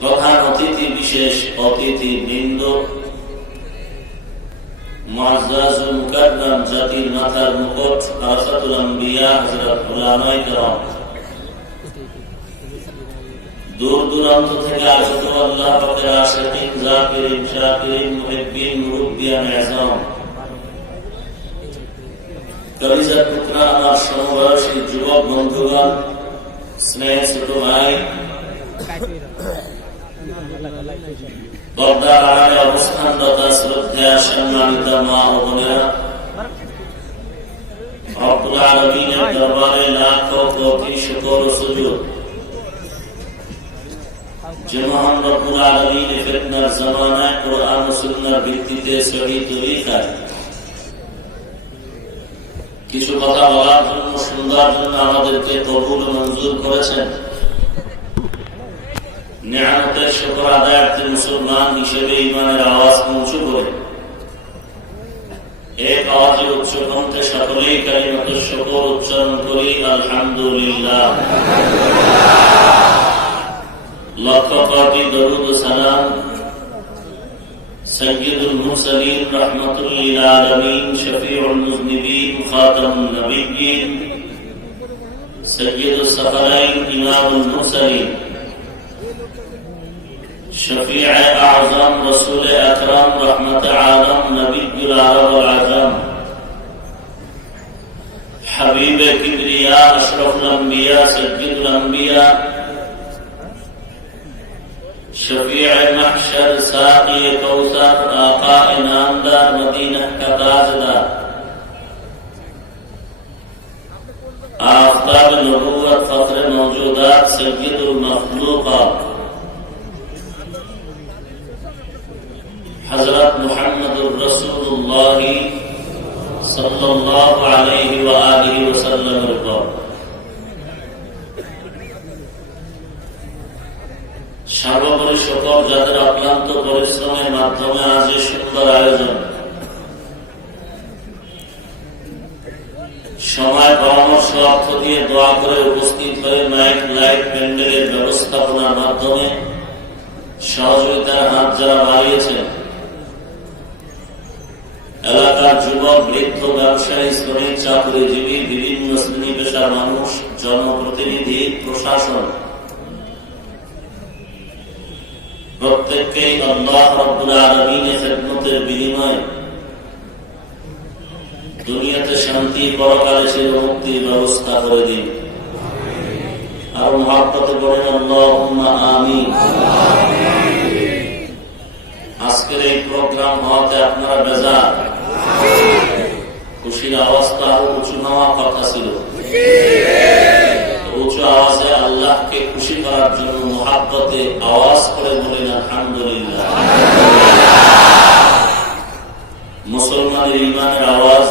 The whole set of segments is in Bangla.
প্রধান অতিথি, বিশেষ অতিথি বৃন্দ, মুআজ্জাজুল মুকাররম, জাতির মাথার মুকুট, আরাফাতুল আম্বিয়া হযরত উলামায়ে কেরাম, দূর দূরান্ত থেকে আগত আল্লাহ পাকের আশিকিন, জাকিরিন, শাকিরিন, মুহিব্বিন, মুরব্বিয়ান আযম, কলিজার টুকরা আমার সমবয়সী যুবক বন্ধুগণ, স্নেহ ছোট ভাই, পর্দার আড়ালে অবস্থানরত শ্রদ্ধেয় সম্মানিত মা ও বোনেরা, রব্বুল আলামিনের দরবারে লাখো কোটি শুকর ও সুজুদ যে মহান রব্বুল আলামিন ফিতনার জামানায় কোরআন ও সুন্নাহর ভিত্তিতে সহিহ তরিকায় কিছু কথা বলার জন্য, শুনবার জন্য আমাদেরকে কবুল ও মঞ্জুর করেছেন। নিয়ামতের শুকর আদায়ার্থে মুসলমান হিসেবে ঈমানের আওয়াজ উঁচু করে এক আওয়াজে উচ্চ কণ্ঠে সকলেই কালিমাতুশ শুকর উচ্চারণ করি, আলহামদুলিল্লাহ। লক্ষ কোটি দরুদ ও সালাম সাইয়্যিদুল মুরসালিন, রাহমাতুল লিল আলামিন, শফিউল মুযনিবিন, খাতামুন নবিয়্যিন, সাইয়্যিদুস সাফারাইন, ইমামুল মুরসালিন, শফিউ আযম, রাসূল আকরাম, রাহমাত আলম, নবিয়্যুল আরব ওয়াল আজম, হাবিবে কিবরিয়া, আশরাফুল আম্বিয়া, সাইয়্যিদুল আম্বিয়া, शफीअ महशर, साक़ी कौसर, आका इनामदार, मदीना का ताजदार, आफ़ताब नबुव्वत, फ़ख्र मौजूदात, सय्यदुल मखलूक़ात, हज़रत मुहम्मदुर रसूलुल्लाह सल्लल्लाहु अलैहि व आलिहि वसल्लम। সর্বোপরি সকল যাদের অক্লান্ত পরিশ্রমের মাধ্যমে আজ এই সুন্দর আয়োজন, সময়, পরামর্শ, অর্থ দিয়ে দোয়া করে উপস্থিত হয়ে মাইক, লাইট, প্যান্ডেলের ব্যবস্থাপনার মাধ্যমে সহযোগিতার হাত যারা বাড়িয়েছেন, এলাকার যুবক, বৃদ্ধ, ব্যবসায়ী, শ্রমিক, চাকরিজীবী, বিভিন্ন শ্রেণী পেশার মানুষ, জনপ্রতিনিধি, প্রশাসন, প্রত্যেককেই আল্লাহ রাব্বুল আলামিনের খেদমতের বিনিময়ে দুনিয়াতে শান্তি, পরকালে চিরমুক্তির ব্যবস্থা করে দিন। আর মহব্বতে বলেন আল্লাহুম্মা আমিন। আজকের এই প্রোগ্রাম হওয়াতে আপনারা বেজার, খুশির অবস্থা আরো উঁচু হওয়ার কথা ছিল। উঁচু আওয়াজে আল্লাহকে খুশি করার জন্য মুহাব্বতে আওয়াজ করে বলেন আলহামদুলিল্লাহ। মুসলমানের ঈমানের আওয়াজ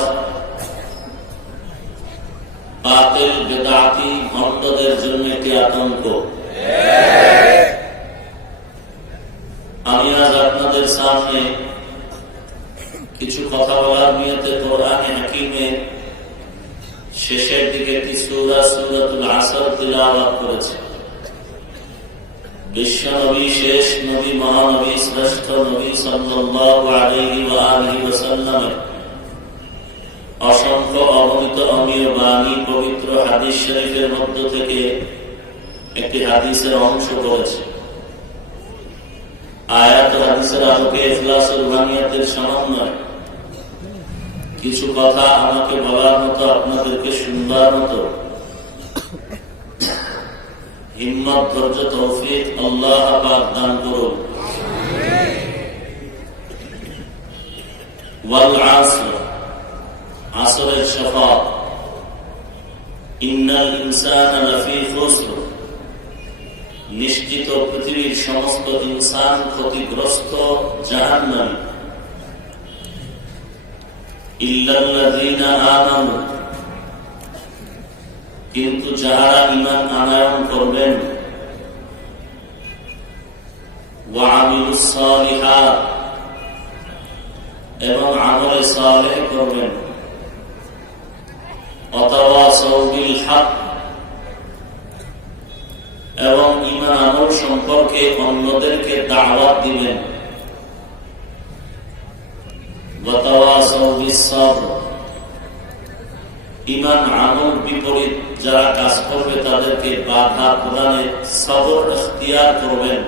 বাতিল, বিদআতি, ভণ্ডদের জন্য একটি আতঙ্ক। আমি আজ আপনাদের সামনে কিছু কথা বলার নিয়তে কোরআনে হাকিমের শেষের দিকে একটি সূরা, সূরাতুল আসর তিলাওয়াত করেছে। বিশ্ব নবী, শেষ নবী, মহানবী, শ্রেষ্ঠ নবী সাল্লাল্লাহু আলাইহি ওয়া আলিহি ওয়াসাল্লামের অসংখ্য অগণিত অমীয় বাণী পবিত্র হাদিস শরীফের মধ্য থেকে একটি হাদিসের অংশ করেছে। আয়াত হাদিসের আলোকে ইখলাসুল বানিয়াতের সমন্বয় কিছু কথা আমাকে বলার মতো, আপনাদেরকে শুনবার মতো হিম্মত, ধৈর্য, তৌফিক আল্লাহ পাক দান করুন। ওয়াল আসর, আসরের শপথ, ইন্নাল ইনসানা লাফি খুসর, নিশ্চিত পৃথিবীর সমস্ত ইনসান ক্ষতিগ্রস্ত, জাহান্নামী। ইল্লাল্লাযীনা আমানু, কিন্তু যারা ঈমান আনয়ন করবেন, ওয়া আমিলুস সালিহাত, এবং আমলে সালেহ করবেন, ওয়াতাওয়াসাউ বিল হক, এবং ঈমান আমল সম্পর্কে অন্যদেরকে দাওয়াত দিবেন। ওয়াতাওয়াসাউ বিস-সাবর, ঈমান আমল বিপরীত যারা কাজ করবে তাদেরকে বাধা প্রদানে সবর ইখতিয়ার করবেন।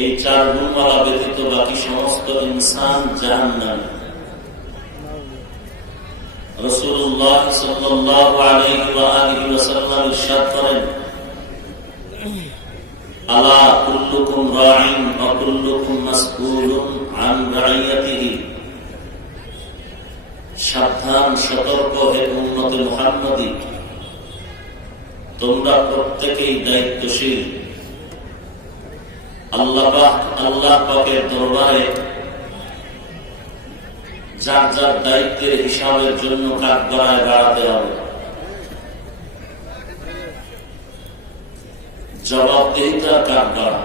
এই 4 গুণমালা ব্যতীত বাকি সমস্ত ইনসান জাহান্নামী। রাসূলুল্লাহ সাল্লাল্লাহু আলাইহি ওয়া আলিহি ওয়াসাল্লাম ইরশাদ করেন, আলা কুল্লুকুম রাঈন ওয়া কুল্লুকুম মাসউলুন আন রাইয়াতিহি। সাবধান, সতর্ক হে উম্মতে মুহাম্মাদী, তোমরা প্রত্যেকেই দায়িত্বশীল। আল্লাহ পাকের দরবারে যার যার দায়িত্বের হিসাবের জন্য কাঠগড়ায় দাঁড়াতে হবে। জবাবদিহিতার কাঠগড়া।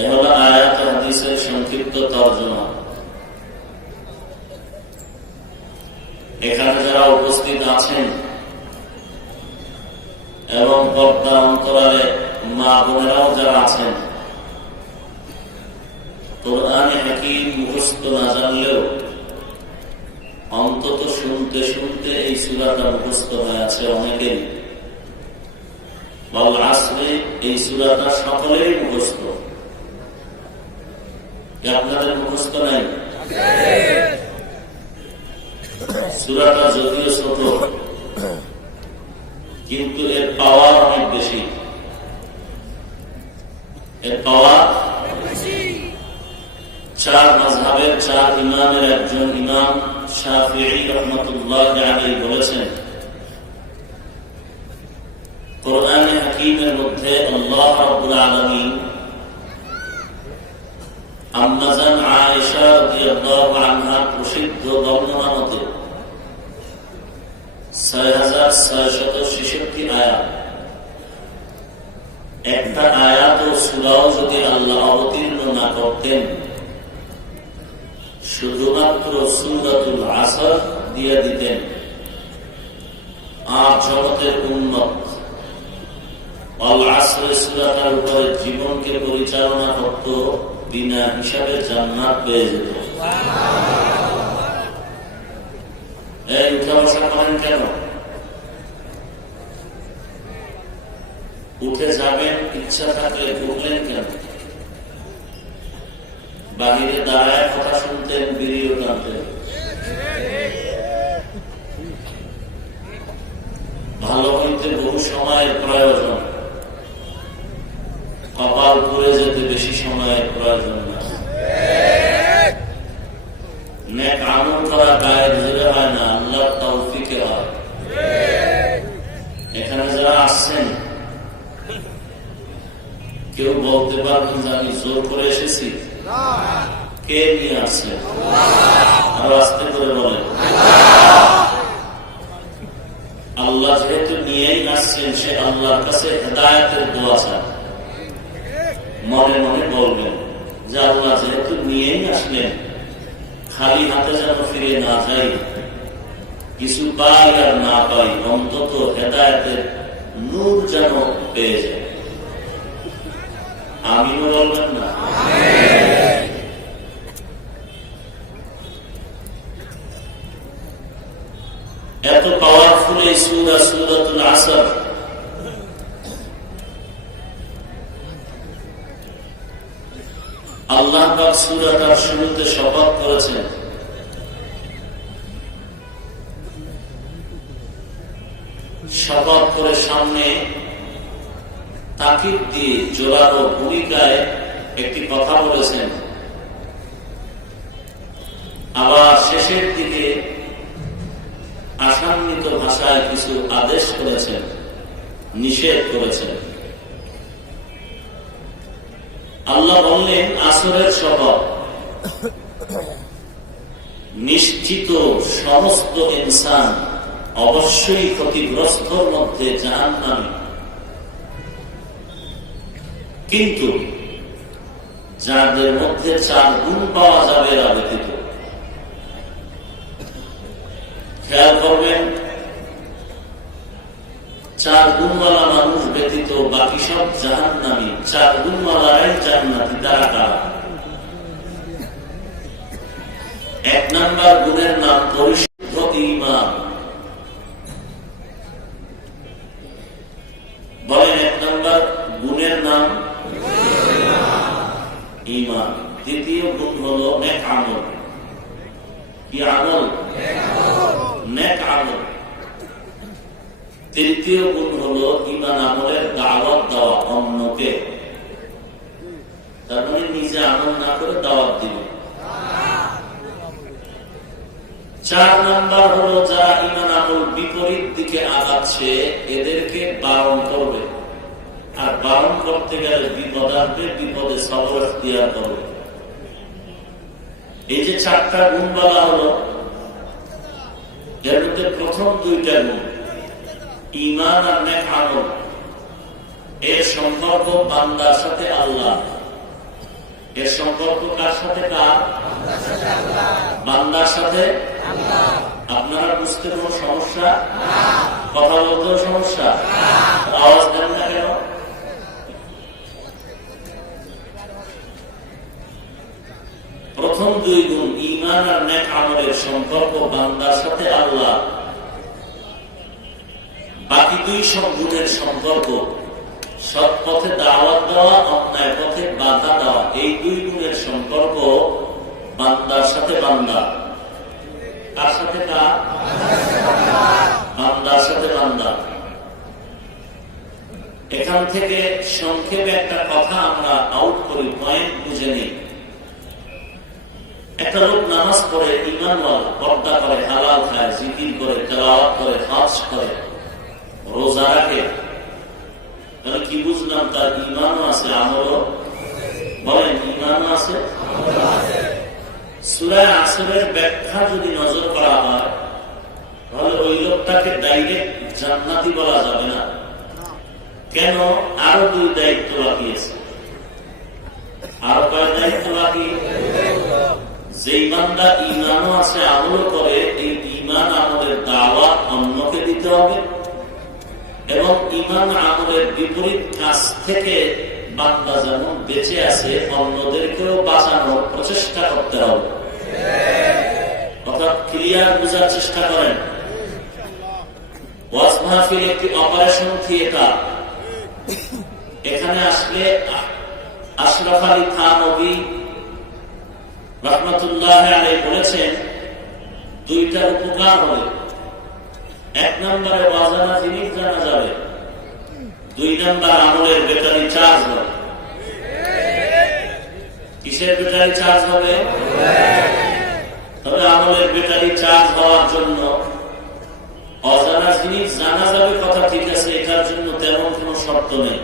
এ হল আয়াত হাদিসের সংক্ষিপ্ত তর্জমা। এখানে যারা উপস্থিত আছেন এবং পর্দা অন্তরালে মা বোনেরাও যারা আছেন, কোরআনে হাকিম মুখস্থ না জানলেও অন্তত শুনতে শুনতে এই সূরাটা মুখস্থ হয়ে আছে অনেকেই। ওয়াল আসরে এই সূরাটা সকলেরই মুখস্থ। আপনাদের মুখস্থ নাই? সূরাটা যদিও ছোট, কিন্তু এর পাওয়ার অনেক বেশি। এর পাওয়ার 4 মাযহাবের 4 ইমামের একজন ইমাম শাফিঈ রাহমাতুল্লাহ আলাইহি বলেছেন, কোরআনে হাকিমের মধ্যে আল্লাহ রাব্বুল আলামিন আম্মা জান আয়েশা রাদিয়াল্লাহু আনহা প্রসিদ্ধ বর্ণনা মতে 6666 আয়াত, একটা আয়াত ও সূরাও যদি আল্লাহ অবতীর্ণ না করতেন, শুধুমাত্র সূরাতুল আসর দিয়ে দিতেন, আর জগতের উম্মত আল আসর সূরাটার উপরে জীবনকে পরিচালনা করত, বিনা হিসাবে জান্নাত পেয়ে যেত। এই উঠা বসা করেন কেন? উঠে যাবেন, ইচ্ছা থাকলে উঠলেন কেন? বাহিরে দাঁড়ায় কথা শুনতেন, বিড়িও টানতেন। ভালো হইতে বহু সময়ের প্রয়োজন, কপাল পুড়ে যেতে বেশি সময়ের প্রয়োজন না। নেক আমল করা গায়ের জোরে হয় না, আল্লাহর তৌফিকে হয়। এখানে যারা আসছেন কেউ বলতে পারবেন যে আমি জোর করে এসেছি? কে নিয়ে আসছেন? আরো আস্তে করে বলেন। আল্লাহ যেহেতু নিয়েই আসছেন, সে আল্লাহর কাছে হেদায়েতের দোয়া চান। মনে মনে বলবেন যে আল্লাহ যেহেতু নিয়েই আসলেন, খালি হাতে যেন ফিরে না যাই, কিছু পাই আর না পাই, অন্তত হেদায়েতের নূর যেন পেয়ে যায়। আমিও বলবেন না? এত পাওয়ারফুল এই সূরা, সূরাতুল আসর। আল্লাহ পাক সূরাটার শুরুতে শপথ করেছেন, শপথ করে সামনে তাকিদ দিয়ে জোরালো ভূমিকায় একটি কথা বলেছেন, আবার শেষের দিকে আশান্বিত ভাষায় কিছু আদেশ করেছেন, নিষেধ করেছেন। আল্লাহ বললেন, আসরের শপথ, নিশ্চিত সমস্ত ইনসান অবশ্যই ক্ষতিগ্রস্তর মধ্যে জাহান্নামী, কিন্তু যাদের মধ্যে 4 গুণ পাওয়া যাবে এরা ব্যতীত। খেয়াল করবেন, চার গুণওয়ালা মানুষ ব্যতীত বাকি সব জাহান্নামী, চার গুণওয়ালারাই জান্নাতি। তারা কারা? এক নাম্বার গুণের নাম পরিশুদ্ধ ঈমান। বলেন, এক নাম্বার গুণের নাম ঈমান। দ্বিতীয় গুণ হলো নেক আমল। কি আমল? নেক আমল। তৃতীয় গুণ হলো ঈমান আমলের দাওয়াত দেওয়া অন্যকে। তার মানে নিজে আমল না করে দাওয়াত দিবে। চার নাম্বার হলো যারা ঈমান আমল বিপরীত দিকে আগাচ্ছে এদেরকে বারণ করবে, আর বারণ করতে গেলে বিপদ আসবে, বিপদে সবর ইখতিয়ার করবে। এই যে চারটা গুণ বলা হলো, এর মধ্যে প্রথম দুইটা গুণ ঈমান আর নেক আমল, এর সম্পর্ক বান্দার সাথে আল্লাহ। এর সম্পর্ক কার সাথে? কার? বান্দার সাথে। আপনারা বুঝতে কোনো সমস্যা? কথা বলতেও সমস্যা? আওয়াজ দেন না কেন? প্রথম দুই গুণ ঈমান আর নেক আমলের সম্পর্ক বান্দার সাথে আল্লাহ। বাকি দুই সব গুণের সম্পর্ক সৎ পথে দাওয়াত দেওয়া, অন্যায় পথে বাধা দেওয়া। এই দুই গুণের সম্পর্ক বান্দার সাথে বান্দা। কার সাথে? কার? বান্দার সাথে বান্দা। এখান থেকে সংক্ষেপে একটা কথা আমরা আউট করি, পয়েন্ট বুঝে নিই। একটা লোক নামাজ পড়ে, ঈমানওয়ালা, পর্দা করে, হালাল খায়, জিকির করে, তেলাওয়াত করে, হজ করে, রোজা রাখে, কি বুঝলাম? তার ঈমানও আছে, আমলও। বলেন, ঈমানও আছে। সূরা আসরের ব্যাখ্যা যদি নজর করা হয় তাহলে ওই লোকটাকে ডাইরেক্ট জান্নাতি বলা যাবে না। কেন? আরো দুই দায়িত্ব বাকি আছে। আরো কয় দায়িত্ব বাকি? যেই বান্দা ঈমানও আছে, আমলও করে, এই ঈমান আমলের দাওয়াত অন্যকে দিতে হবে, এবং ঈমান আমলের বিপরীত কাজ থেকে বান্দা যেমন বেঁচে আছে অন্যদেরকেও বাঁচানোর প্রচেষ্টা করতে হবে। অর্থাৎ ক্লিয়ার বোঝার চেষ্টা করেন। ওয়াজ মাহফিল একটি অপারেশন থিয়েটার। এখানে আসলে আশরাফ আলী থানভী রাহমাতুল্লাহ আলাইহি বলেছেন দুইটা উপকার হবে। এক নম্বরে অজানা জিনিস জানা যাবে, দুই নম্বর আমলের ব্যাটারি চার্জ হবে। কিসের ব্যাটারি চার্জ হবে? তবে আমলের ব্যাটারি চার্জ হওয়ার জন্য অজানা জিনিস জানা যাবে, কথা ঠিক আছে, এটার জন্য তেমন কোন শর্ত নেই।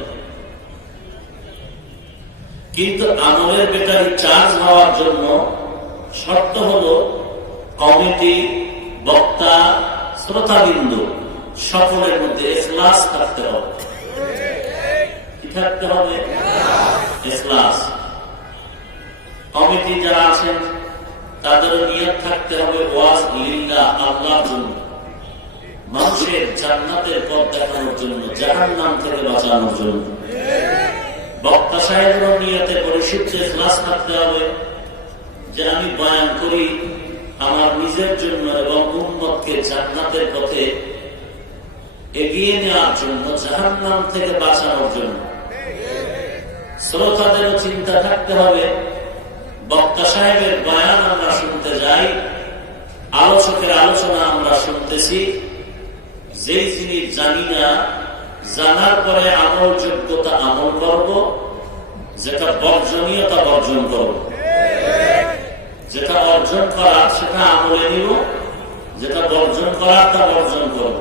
কিন্তু আমলের ব্যাটারি চার্জ হওয়ার জন্য শর্ত হলো কমিটি, বক্তা, শ্রোতাবিন্দু সকলের মধ্যে ইখলাস থাকতে হবে। কি থাকতে হবে? ইখলাস। কমিটি যারা আছেন তাদের নিয়ত থাকতে হবে ওয়াজ লিল্লাহ, আল্লাহর জন্য, মানুষের জান্নাতের পথ দেখানোর জন্য, জাহান্নাম থেকে বাঁচানোর জন্য। বক্তা সাহেবের নিয়তে পরিশুদ্ধ ইখলাস থাকতে হবে যে আমি বয়ান করি আমার নিজের জন্য এবং উম্মতকে জান্নাতের পথে এগিয়ে নেওয়ার জন্য, জাহান্নাম থেকে বাঁচানোর জন্য। শ্রোতাদেরও চিন্তা থাকতে হবে বক্তা সাহেবের বয়ান আমরা শুনতে যাই, আলোচকের আলোচনা আমরা শুনতেছি, যেই জিনিস জানি না জানার পরে আমল যোগ্যতা আমল করব, যেটা বর্জনীয় তা বর্জন করব, যেটা অর্জন করার সেটা আমলে নিব, যেটা বর্জন করার তা বর্জন করব।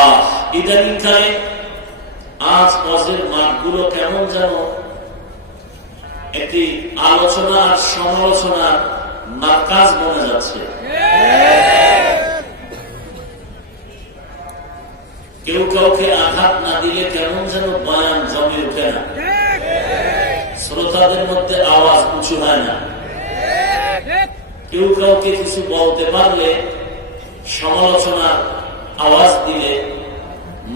আর ইদানিংকালে আজ ওয়াজের মাঠগুলো কেমন যেন একটি আলোচনা আর সমালোচনার মার্কাজ বনে যাচ্ছে। কেউ কাউকে আঘাত না দিলে কেমন যেন বয়ান জমে ওঠে না, শ্রোতাদের মধ্যে আওয়াজ উঁচু হয় না। কেউ কাউকে কিছু বলতে পারলে সমালোচনার আওয়াজ দিলে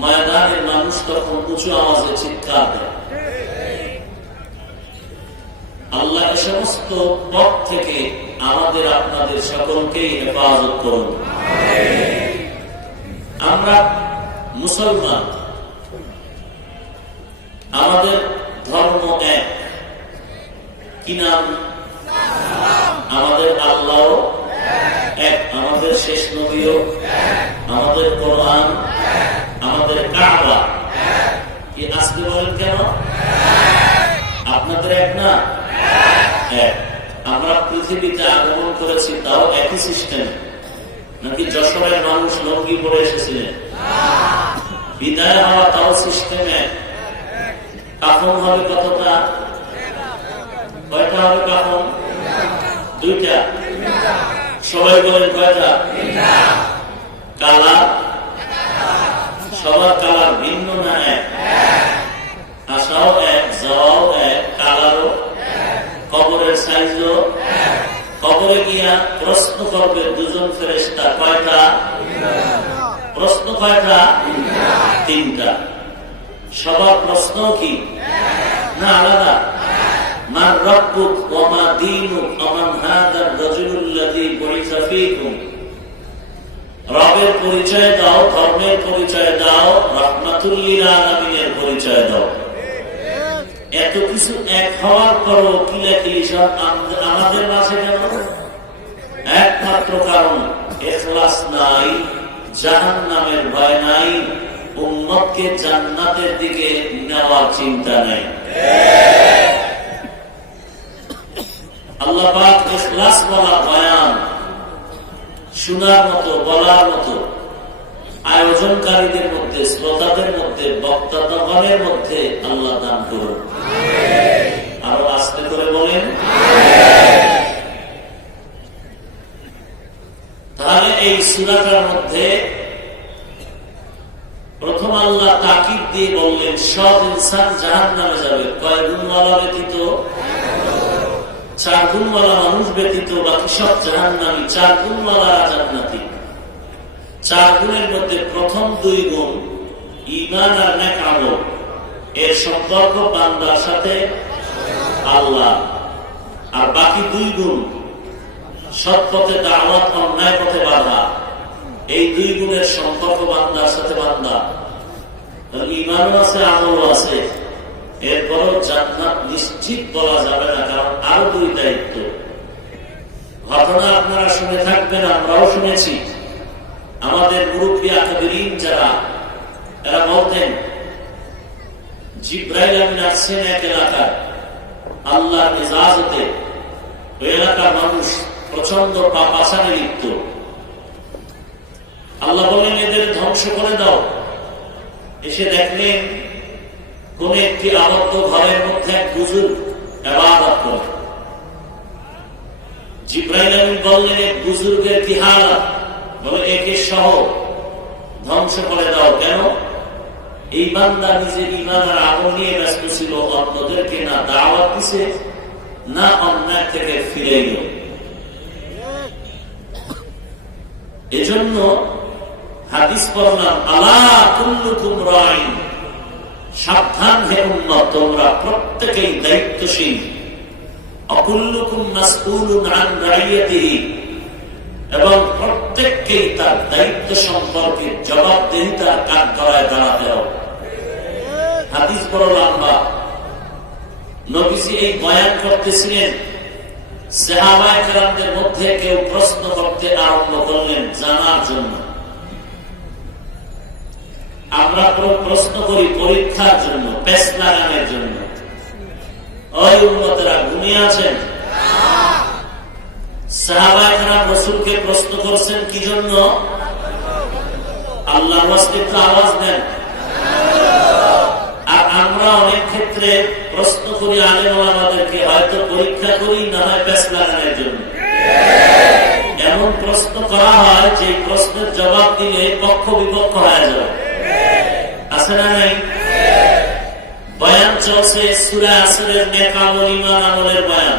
ময়দানের মানুষ তখন উঁচু আওয়াজে চিৎকার দেয়। আল্লাহ এ সমস্ত পথ থেকে আমাদের আপনাদের সকলকেই হেফাজত করুন। আমরা মুসলমান, আমাদের ধর্ম এক। কি নাম? আমাদের আল্লাহ এক, আমাদের শেষ নবীও, আমাদের কোরআন, আমাদের কাবা। কি আজকে বলেন কেন? আপনাদের এক না? এক। আমরা পৃথিবীতে আগমন করেছি তাও একই সিস্টেম, নাকি যশোরের মানুষ লঙ্গি পড়ে এসেছিলেন? বিদায় হওয়া তাও সিস্টেম এক। কাফন হবে কতটা? কয়টা হবে কাফন? দুইটা। সবাই বলেন কয়টা? কালার? সবার কালার ভিন্ন না এক? আসাও এক, যাওয়াও এক, কালারও, কবরের সাইজও। কবরে গিয়া প্রশ্ন করবে দুজন ফেরেশতা, কয়টা প্রশ্ন? কয়টা? তিনটা। সবার প্রশ্ন কি না আলাদা? মান রব্বুক ওয়া মা দীনুক ওয়া মান হাদার রাজুলুল্লাযী বুইসা ফীকুম। রবের পরিচয় দাও, ধর্মের পরিচয় দাও, রাহমাতুল লিল আলামিনের পরিচয় দাও। এত কিছু এক হওয়ার পরও কিলাকিলি সব আমাদের মাঝে কেন? একমাত্র কারণ ইখলাস নাই, জাহান্নামের ভয় নাই, উম্মতকে জান্নাতের দিকে নেওয়ার চিন্তা নাই। আল্লাহ পাক ইখলাস বলা বয়ান শোনার মতো, বলার মতো আয়োজনকারীদের মধ্যে, শ্রোতাদের মধ্যে, বক্তাগণের মধ্যে আল্লাহ দান করুন। আরো আস্তে করে বলেন। তাহলে এই সূরাটার মধ্যে প্রথম আল্লাহ তাকিদ দিয়ে বললেন সব ইনসান জাহান্নামে যাবে। কয় গুণওয়ালা ব্যতীত? 4 গুণওয়ালা মানুষ ব্যতীত বাকি সব জাহান্নামী। 4 গুণওয়ালারা জান্নাতি। 4 গুণের মধ্যে প্রথম 2 গুণ ঈমান আর নেক আমল, এর সম্পর্ক বান্দার সাথে আল্লাহ। আর বাকি 2 গুণ সৎ পথে দাওয়াত, অন্যায় পথে বাধা, এই 2 গুণের সম্পর্ক বান্দার সাথে বান্দা। ঈমানও আছে, আমলও আছে, এরপরও জান্নাত নিশ্চিত বলা যাবে না, কারণ আরো 2 দায়িত্ব। ঘটনা আপনারা শুনে থাকবেন, আমরাও শুনেছি। আমাদের মুরব্বী আকাবিরিন যারা, এরা বলতেন জিবরাইল আমিন আসছেন এক এলাকায় আল্লাহর ইজাজতে। ওই এলাকার মানুষ প্রচন্ড পাপাচারে লিপ্ত। আল্লাহ বলেন এদের ধ্বংস করে দাও। এসে দেখলেন কোন একটি আবদ্ধ ঘরের মধ্যে এক বুজুর্গ ইবাদত করে। জিবরাইল আমিন বললেন এক বুজুর্গের কি হালত? বলে একে সহ ধ্বংস করে দাও। কেন? এই বান্দা নিজে ঈমান আর আমল নিয়ে ব্যস্ত ছিল, অন্যদেরকে না দাওয়াত দিছে, না অন্যায় থেকে ফিরে এল। এজন্য হাদিস পড়লাম, আলা কুল্লুকুম রাইন, সাবধান হে উম্মত, তোমরা প্রত্যেকেই দায়িত্বশীল। অকুল্লুকুম মাসউলুন আন রাইয়াতিহি, এবং প্রত্যেককেই তার দায়িত্ব সম্পর্কে জবাবদিহিতার কাঠগড়ায় দাঁড়াতে হবে। হাদিস বড় লম্বা। নবীজি এই বয়ান করতেছিলেন, সাহাবায়ে কেরামদের মধ্যে কেউ প্রশ্ন করতে আরম্ভ করলেন জানার জন্য। আমরা প্রশ্ন করি পরীক্ষার জন্য, পেশ লাগানোর জন্য। ওই উম্মতেরা ঘুমিয়ে আছেন? সাহাবায়ে কেরাম রাসূলকে প্রশ্ন করছেন কি জন্য? আল্লাহর ওয়াস্তে আওয়াজ দেন। আর আমরা অনেক ক্ষেত্রে প্রশ্ন করি আলেম ওলামাদেরকে, হয়তো পরীক্ষা করি, না হয় পেশ লাগানোর জন্য। এমন প্রশ্ন করা হয় যে প্রশ্নের জবাব দিলে পক্ষ বিপক্ষ হয়ে যাবে। আছে না নাই? বয়ান চলছে সূরা আসরের নেক আমল, ঈমান আমলের বয়ান।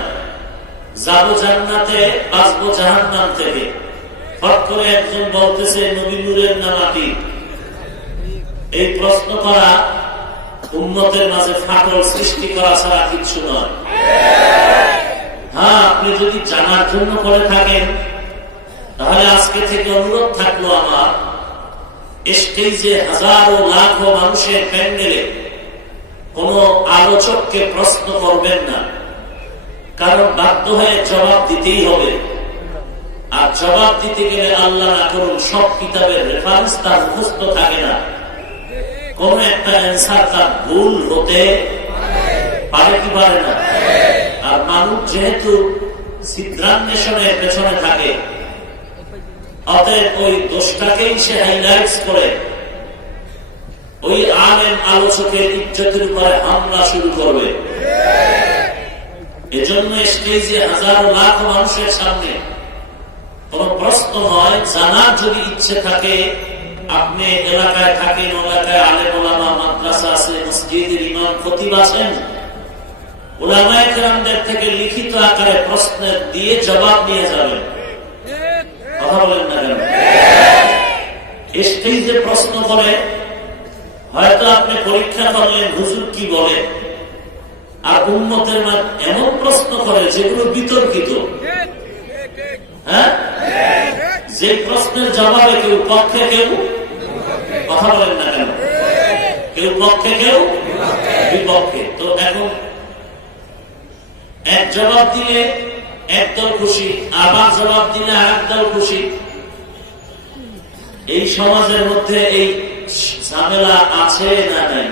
যাবো জান্নাতে, বাঁচবো জাহান্নাম থেকে। হঠাৎ করে একজন বলতেছে নবী নূরের না মাটি। এই প্রশ্ন করা উম্মতের মাঝে ফাটল সৃষ্টি করা ছাড়া কিছু নয়। হ্যাঁ, আপনি যদি জানার জন্য করে থাকেন তাহলে আজকে থেকে অনুরোধ থাকলো আমার, স্টেজে হাজারো লাখো মানুষের প্যান্ডেলে কোন আলোচককে প্রশ্ন করবেন না, কারণ বাধ্য হয়ে জবাব দিতেই হবে। আর জবাব দিতে গেলে আল্লাহ না করুন সব কিতাবের রেফারেন্স তার মুখস্থ থাকে না, কোন একটা অ্যান্সার তার ভুল হতে পারে কি পারে না। আর মানুষ যেহেতু সিদ্ধান্বেষণের পেছনে থাকে, অতএব ওই দোষটাকেই সে হাইলাইটস করে ওই আলেম আলোচকের ইজ্জতের উপরে হামলা শুরু করবে। এজন্য স্টেজে হাজার লাখ মানুষের সামনে কোন প্রশ্ন নয়, জানার যদি ইচ্ছে থাকে, আপনি এলাকায় থাকেন, এলাকায় আলেম ওলামা মাদ্রাসা আছে, মসজিদের ইমাম খতিব আছেন, উলামায়ে কেরামদের থেকে লিখিত আকারে প্রশ্ন দিয়ে জবাব নিয়ে যাবেন। কথা বলেন না কেন? স্টেজে প্রশ্ন করে হয়তো আপনি পরীক্ষা করলেন হুজুর কি বলে, আর উম্মতের এমন প্রশ্ন করে যেগুলো বিতর্কিত। হ্যাঁ, যে প্রশ্নের জবাবে কেউ পক্ষে কেউ, কথা বলেন না কেন, কেউ পক্ষে কেউ বিপক্ষে। তো এখন এক জবাব দিলে একদল খুশি, আবার জবাব দিলে আরেক দল খুশি। এই সমাজের মধ্যে এই ঝামেলা আছে না নাই?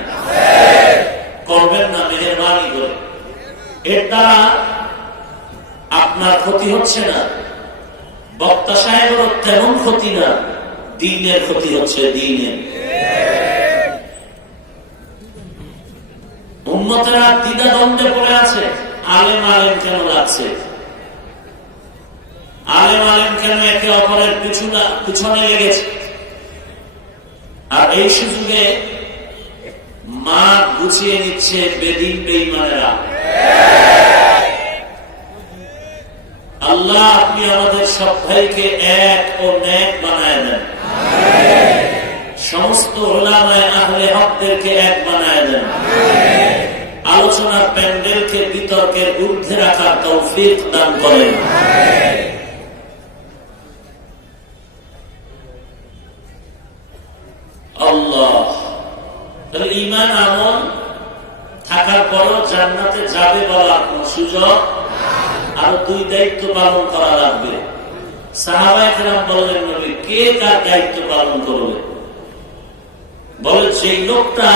করবেন না মেহেরবানি করে। এর দ্বারা আপনার ক্ষতি হচ্ছে না, বক্তা সাহেবেরও তেমন ক্ষতি না, দ্বীনের ক্ষতি হচ্ছে। দ্বীনের উম্মতেরা দ্বিধা দ্বন্দ্বে পড়ে আছে, আলেম আলেম কেন লাগছে, আলেম আলেম কেন একে অপরের পিছনে লেগেছে। আর এই সুযোগে মা গুছিয়ে নিচ্ছে বেদিন বেঈমানেরা। আল্লাহ আপনি আমাদের সব ভাইকে এক ও ন্যাক বানায় দেন, সমস্ত উলামায়ে আহলে হকদেরকে এক বানায় দেন, আলোচনার প্যান্ডেলকে বিতর্কের ঊর্ধ্বে রাখার তৌফিক দান করেন। আল্লাহ ঈমান আমল থাকার পরও জান্নাতে যাবে বলার কোন সুযোগ, আরো দুই দায়িত্ব পালন করা লাগবে। সাহাবায়ে কেরাম বললেন নবী কে কার দায়িত্ব পালন করবে? বলে সেই লোকটা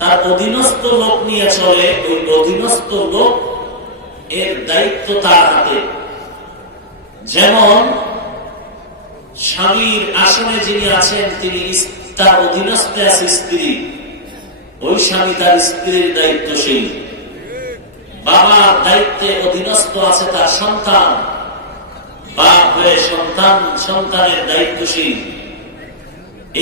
তার অধীনস্থ লোক নিয়ে চলে, ওই অধীনস্থ লোক এর দায়িত্ব তার হাতে। যেমন স্বামীর আসনে যিনি আছেন তিনি তার অধীনস্থে আছে স্ত্রী, ওই স্বামী তার স্ত্রীর দায়িত্বশীল। বাবার দায়িত্বে অধীনস্থ আছে তার সন্তান, বাপ হয়ে সন্তানের দায়িত্বশীল।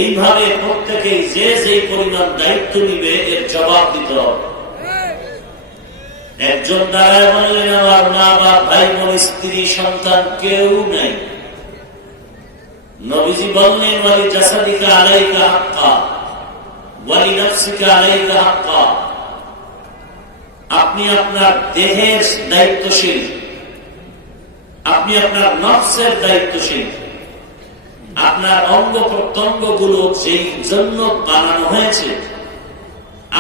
এইভাবে প্রত্যেকেই যে যে পরিমাণ দায়িত্ব নিবে এর জবাব দিতে হবে। একজন দাঁড়ায় বললেন আমার মা বাপ ভাই বোন স্ত্রী সন্তান কেউ নাই। নবীজি বললেন ওয়ালি জাসাদিকা আলাইকা হাক্কা ওয়ালি নাফসিকা আলাইকা হাক্কা, আপনি আপনার দেহের দায়িত্বশীল, আপনি আপনার নফসের দায়িত্বশীল। আপনার অঙ্গ প্রত্যঙ্গ গুলো যেই জন্য বানানো হয়েছে,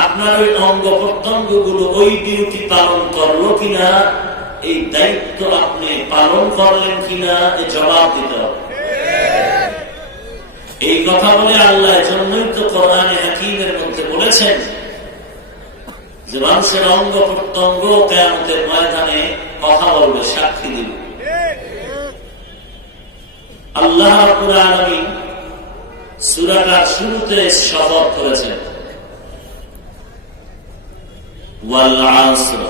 আপনার ওই অঙ্গ প্রত্যঙ্গ গুলো ওই ডিউটি পালন করলো কিনা, এই দায়িত্ব আপনি পালন করলেন কিনা, এ জবাব দিতে হবে। এই কথা বলে আল্লাহ জন্যই তো কোরআনে হাকীমের মধ্যে বলেছেন যে মানুষের অঙ্গ প্রত্যঙ্গ কিয়ামতের ময়দানে কথা বলবে, সাক্ষী দিবে। আল্লাহ রাব্বুল আলামিন সূরাটার শুরুতে শপথ করেছেন ওয়াল আসর,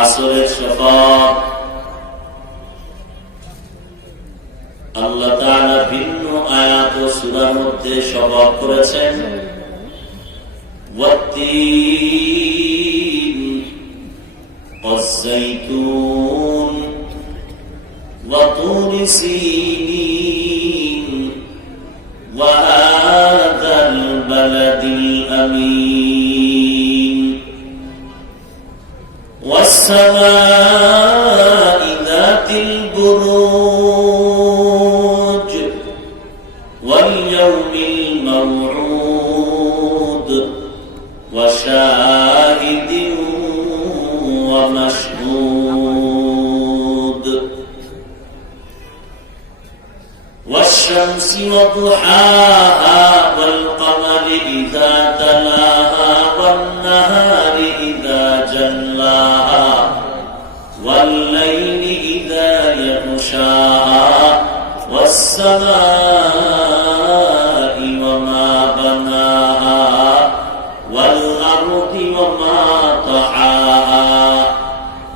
আসরের শপথ। আল্লাহ তাআলা ভিন্ন আয়াত ও সূরার মধ্যে শপথ করেছেন ওয়াত্তিন ওয়াজ-যাইতুন وطور سينين وهذا البلد الأمين والسماء ذات البروج واليوم الموعود وشاهد ومشهود والشمس وضحاها والقمر إذا تلاها والنهار إذا جلاها والليل إذا يغشاها والسماء وما بناها والأرض وما طحاها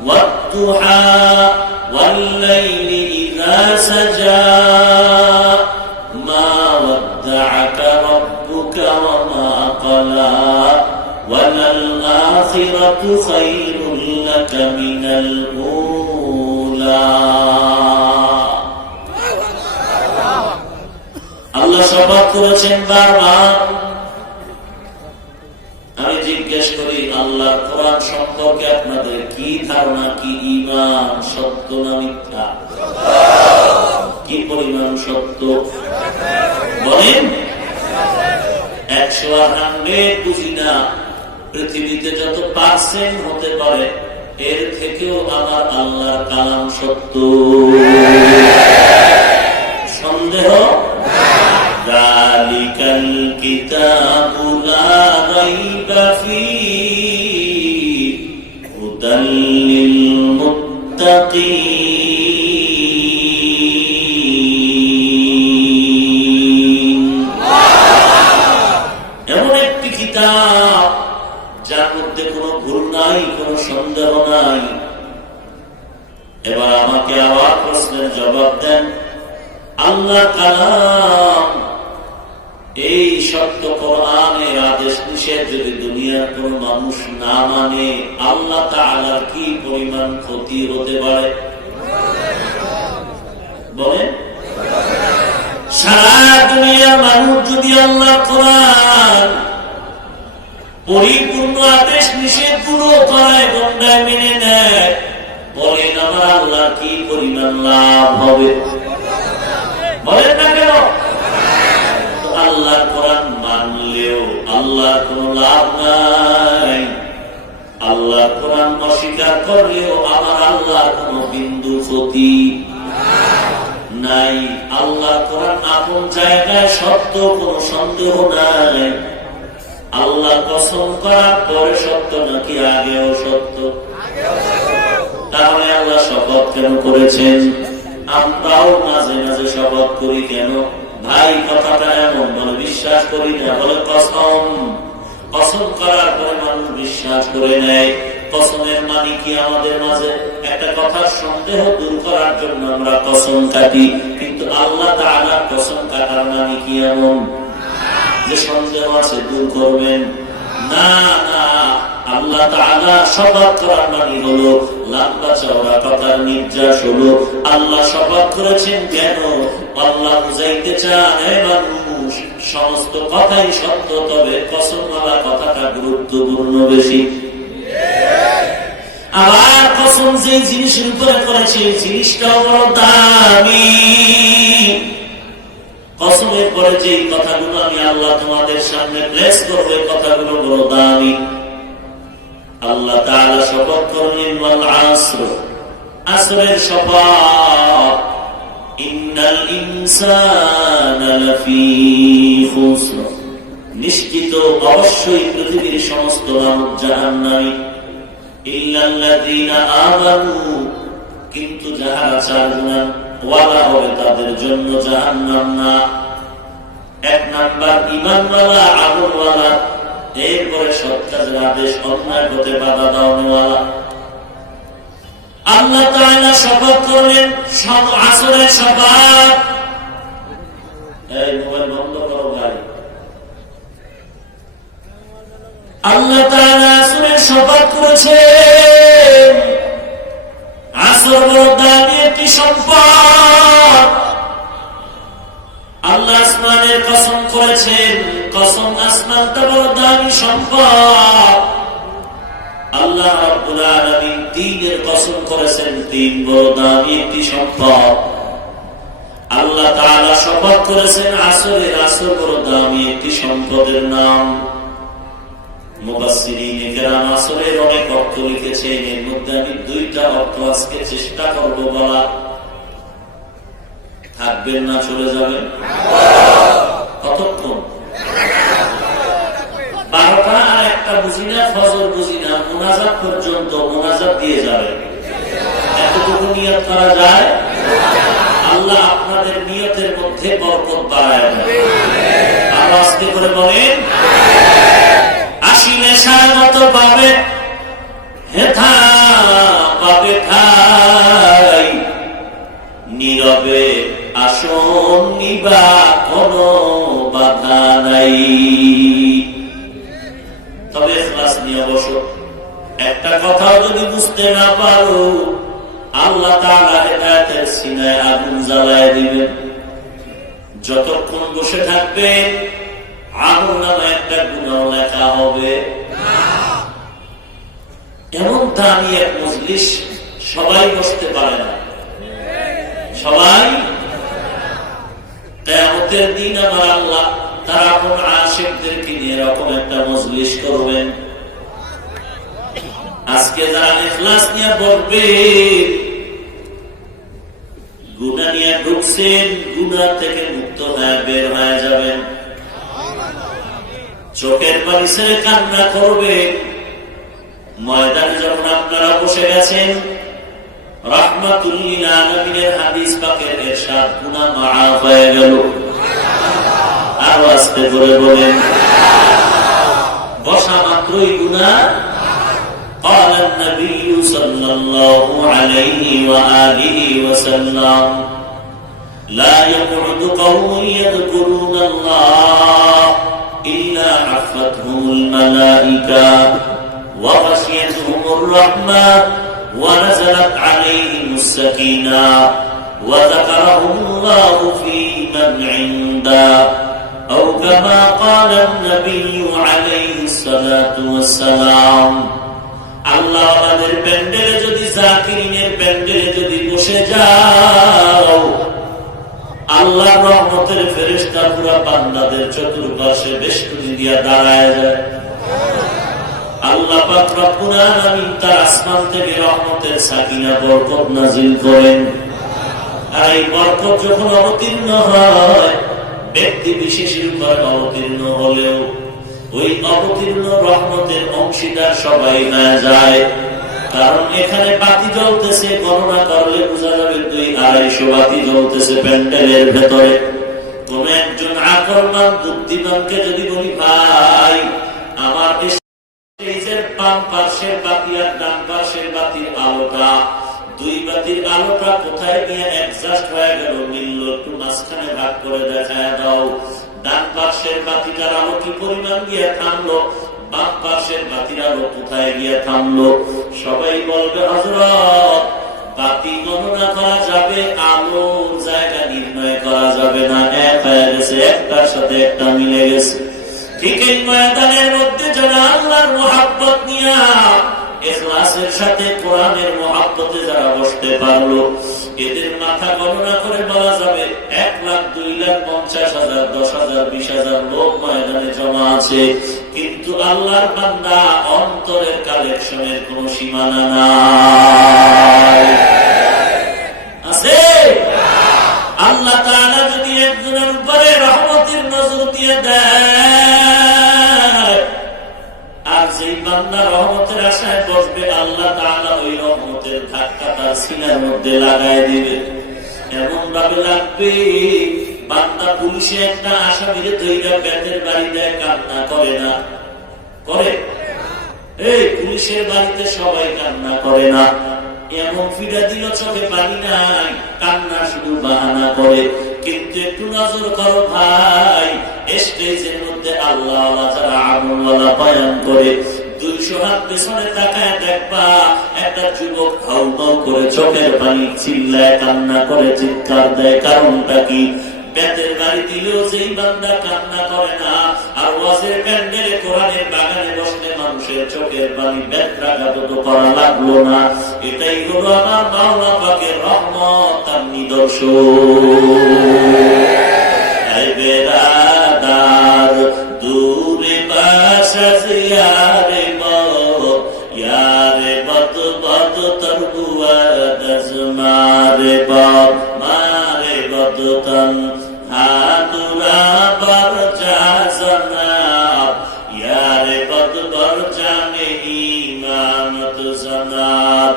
والضحى والليل إذا سجى ما ودعك ربك وما قلى وللآخرة خير لك من الأولى আল্লাহ শপথ করেছেন বারবার। আমি জিজ্ঞেস করি আল্লাহ কোরআন সম্পর্কে আপনাদের কি ধারণা, কি ঈমান, সত্য না মিথ্যা? কি পরিমাণ সত্য বলেন? 100 বুঝি না, পৃথিবীতে যত পার্সেন্ট হতে পারে এর থেকেও আমার আল্লাহর কালাম সত্য, সন্দেহ? যালিকাল কিতাবু লা রাইবা ফীহি হুদাল লিল মুত্তাকিন। এমন একটি কিতাব যার মধ্যে কোনো ভুল নাই, কোনো সন্দেহ নাই। এবার আমাকে আবার প্রশ্নের জবাব দেন, আল্লাহ কালাম এই সত্য কোরআনের আদেশ নিষেধ যদি দুনিয়ার কোন মানুষ না মানে আল্লাহ তাআলার কি পরিমাণ ক্ষতি হতে পারে বলেন? সারা দুনিয়ার মানুষ যদি আল্লাহ কোরআন পরিপূর্ণ আদেশ নিষেধ গুলো করায় গন্ডায় মেনে নেয়, বলেন আমার আল্লাহ কি পরিমাণ লাভ হবে? বলেন না কেন? আল্লাহ কোরআন মানলেও আল্লাহর কোন লাভ নাই, আল্লাহ কোরআন অস্বীকার করলেও আমার আল্লাহর কোন বিন্দু ক্ষতি নাই। আল্লাহ কোরআন আপন জায়গায় সত্য, কোন সন্দেহ নাই। আল্লাহ কসম করার পরে সত্য নাকি আগেও সত্য? তাহলে আল্লাহ শপথ কেন করেছেন? আমরাও মাঝে মাঝে শপথ করি কেন? ভাই কথাটা এমন, বলে বিশ্বাস করি না, বলে কসম। কসম করার পরে মানুষ বিশ্বাস করে নেয়। কসমের মানে কি? আমাদের মাঝে একটা কথার সন্দেহ দূর করার জন্য আমরা কসম কাটি, কিন্তু আল্লাহ তাআলা কসম কাটার মানে কি এমন যে সন্দেহ আছে দূর করবেন? না না, আল্লাহ তাআলা শপথ করার মানে হলো লম্বা চওড়া কথার নির্যাস হলো। আল্লাহ শপথ করেছেন কেন? আল্লাহ বুঝাইতে চান, হে মানুষ, সমস্ত কথাই সত্য, তবে কসমওয়ালা কথাটা গুরুত্বপূর্ণ বেশি। আবার কসম যে জিনিসের উপরে করেছে জিনিসটাও বড় দামি। কসমের পরে যে কথাগুলো আমি আল্লাহ তোমাদের সামনে প্লেস করবো, কথাগুলো বড় দামি। আল্লাহ তাআলা শপথ করলেন ওয়াল আসর, আসরের শপথ, ইন্নাল ইনসানা লাফি খুসর, নিশ্চিত অবশ্যই পৃথিবীর সমস্ত মানুষ জাহান্নামী, ইল্লাল্লাযীনা আমানু, কিন্তু যাহারা চার গুনাহ ওয়ালা হবে তাদের জন্য জাহান্নাম না। এক নাম্বার ঈমানওয়ালা, আমলওয়ালা, এরপরে সৎ কাজের আদেশ, অন্যায় হতে বাধা দেওয়াওয়ালা। আল্লাহ তাআলা শপথ করলেন আসরের শপথ। এই মোবাইল বন্ধ করো ভাই। আল্লাহ তাআলা আসরের শপথ করেছেন। আসর বড় দামি একটি সম্পদ। আল্লাহ আসমানের কসম করেছেন, কসম আসমানটা বড় দামি সম্পদ। আল্লাহ রাব্বুল আলামিন দ্বীনের কসম করেছেন, দ্বীন বড় দামি একটি সম্পদ। আল্লাহ তাআলা শপথ করেছেন আসরের, আসর বড় দামি একটি সম্পদের নাম। মুফাসসিরিন কেরাম আসরের অনেক অর্থ লিখেছেন, এর মধ্যে আমি দুইটা অর্থ আজকে চেষ্টা করব বলা। থাকবেন না চলে যাবেন? কতক্ষণ? 12টা আর একটা বুঝি না, ফজর বুঝি না, মুনাজাত পর্যন্ত মুনাজাত দিয়ে যাবেন। এতটুকু নিয়ত করা যায়? আল্লাহ আপনাদের নিয়তের মধ্যে বরকত বাড়ায় দেন। আর আস্তে করে বলেন, আসিলে স্বাগত পাবে, হেথা পাবে ঠাই, নীরবে আসন নিবা কোনো বাধা নাই। তবে ইখলাস নিয়ে বসো। একটা কথাও যদি বুঝতে না পারো, আল্লাহ তাআলা হেদায়েতের সিনায় আগুন জ্বালায় দিবেন। যতক্ষণ বসে থাকবেন আমল নামে একটা গুনাহ লেখা হবে। এমন দামি এক মজলিস সবাই বসতে পারে না। সবাই কিয়ামতের দিন আমার আল্লাহ তার আপন আশিকদেরকে নিয়ে এরকম একটা মজলিস করবেন। আজকে যারা ইখলাস নিয়ে বলবে, গুনাহ নিয়ে ঢুকছেন, গুনাহ থেকে মুক্ত হয়ে বের হয়ে যাবেন। চোখের পানি ছেড়ে কান্না করবে। ময়দানে যখন আপনারা বসে গেছেন, রাহমাতুল লিল আলামিনের হাদিস পাকের ইরশাদ, গুনাহ মাআফ হয়ে গেল। আর আস্তে করে বলেন, বসা মাত্রই গুনাহ। قال النبي صلى الله عليه وآله وسلم لا يقعد قوم يذكرون الله إلا عفتهم الملائكة وغشيتهم الرحمة ونزلت عليهم السكينة وذكرهم الله في من عنده أو كما قال النبي عليه الصلاة والسلام। আল্লাহ আমাদের প্যান্ডেলে যদি, জাকিরিনের প্যান্ডেলে যদি বসে যাও, আল্লাহর রহমতের ফেরেশতা পুরা বান্দাদের চতুর্পাশে বেষ্টনী দিয়া দাঁড়ায় যায়। আল্লাহ পাক রব্বুল আলামিন তার আসমান থেকে রহমতের সাকিনা বরকত নাজিল করেন। আর এই বরকত যখন অবতীর্ণ হয়, ব্যক্তি বিশেষের উপর অবতীর্ণ হলেও ওই অবতীর্ণ রহমতের অংশীদার সবাই হয়ে যায়। কারণ এখানে বাতি জ্বলতেছে, গণনা করলে বোঝা যাবে 200-250 বাতি জ্বলতেছে প্যান্ডেলের ভেতরে। কোন একজন আকলমান বুদ্ধিমানকে যদি বলি, ভাই আমার স্টেজের বাম পার্শ্বের বাতি আর ডান পার্শ্বের বাতির আলোটা, 2 বাতির আলোটা কোথায় নিয়ে অ্যাডজাস্ট হয়ে গেল, মিলল, একটু মাঝখানে ভাগ করে দেখায় দাও। ডান পার্শ্বের বাতিটার আলো কি পরিমাণ গিয়ে থামলো, বাম পার্শ্বের বাতির আলো কোথায় গিয়ে থামলো। সবাই বলবে, হযরত বাতি গণনা করা যাবে, আলোর জায়গা নির্ণয় করা যাবে না, এক হয়ে গেছে, একটার সাথে একটা মিলে গেছে। ঠিক এই ময়দানের মধ্যে যারা আল্লাহর মুহাব্বত নিয়ে, ইখলাসের সাথে কোরআনের মুহাব্বতে যারা বসতে পারলো, এদের মাথা গণনা করে বলা যাবে 1 লাখ, 2 লাখ, 50,000, 10,000, 20,000 লোক ময়দানে জমা আছে। কিন্তু আল্লাহর বান্দা অন্তরের কালেকশনের কোন সীমানা নাই। আছে? আল্লাহ তাআলা যদি একজনের উপরে রহমতের নজর দিয়ে দেয়, আর যেই বান্দা রহমতের আশায় বসবে, আল্লাহ তাআলা ওই রহমতের ধাক্কা তার সিনার মধ্যে লাগায় দিবে। এমন ভাবে লাগবে, বান্দা পুলিশে একটা আসামিরে ধইরা ব্যাটের বাড়ি দেয়, কান্না করে না? করে? এই পুলিশের বাড়িতে সবাই কান্না করে না? এমন ফিরা দিল, চোখে পানি নাই, কান্না শুধু বাহানা করে। কিন্তু একটু নজর করো ভাই, স্টেজের মধ্যে আল্লাহ যারা আমলওয়ালা বয়ান করে, 200 হাত পেছনে তাকায় দেখবা একটা যুবক হাউ মাউ করে চোখের পানি চিল্লায় কান্না করে চিৎকার দেয়। কারণটা কি? বেতের বাড়ি দিলেও যেই বান্দা কান্না করে না, আর ওয়াজের প্যান্ডেলে কোরআনের বাগানে বসলে মানুষের চোখের পানি বেত্রাঘাত করা লাগলো না। এটাই হলো আমার মাওলা পাকের রহমত, তার নিদর্শন। বেরাদার দূরে বাসা জিয়ারে মত, ইয়ারে বত বত তরবুয়া দজমারে বত মারে বদতন হাতুরা বরজা জনাব, ইয়ারে বদ বরজানে ইমানত জনাব,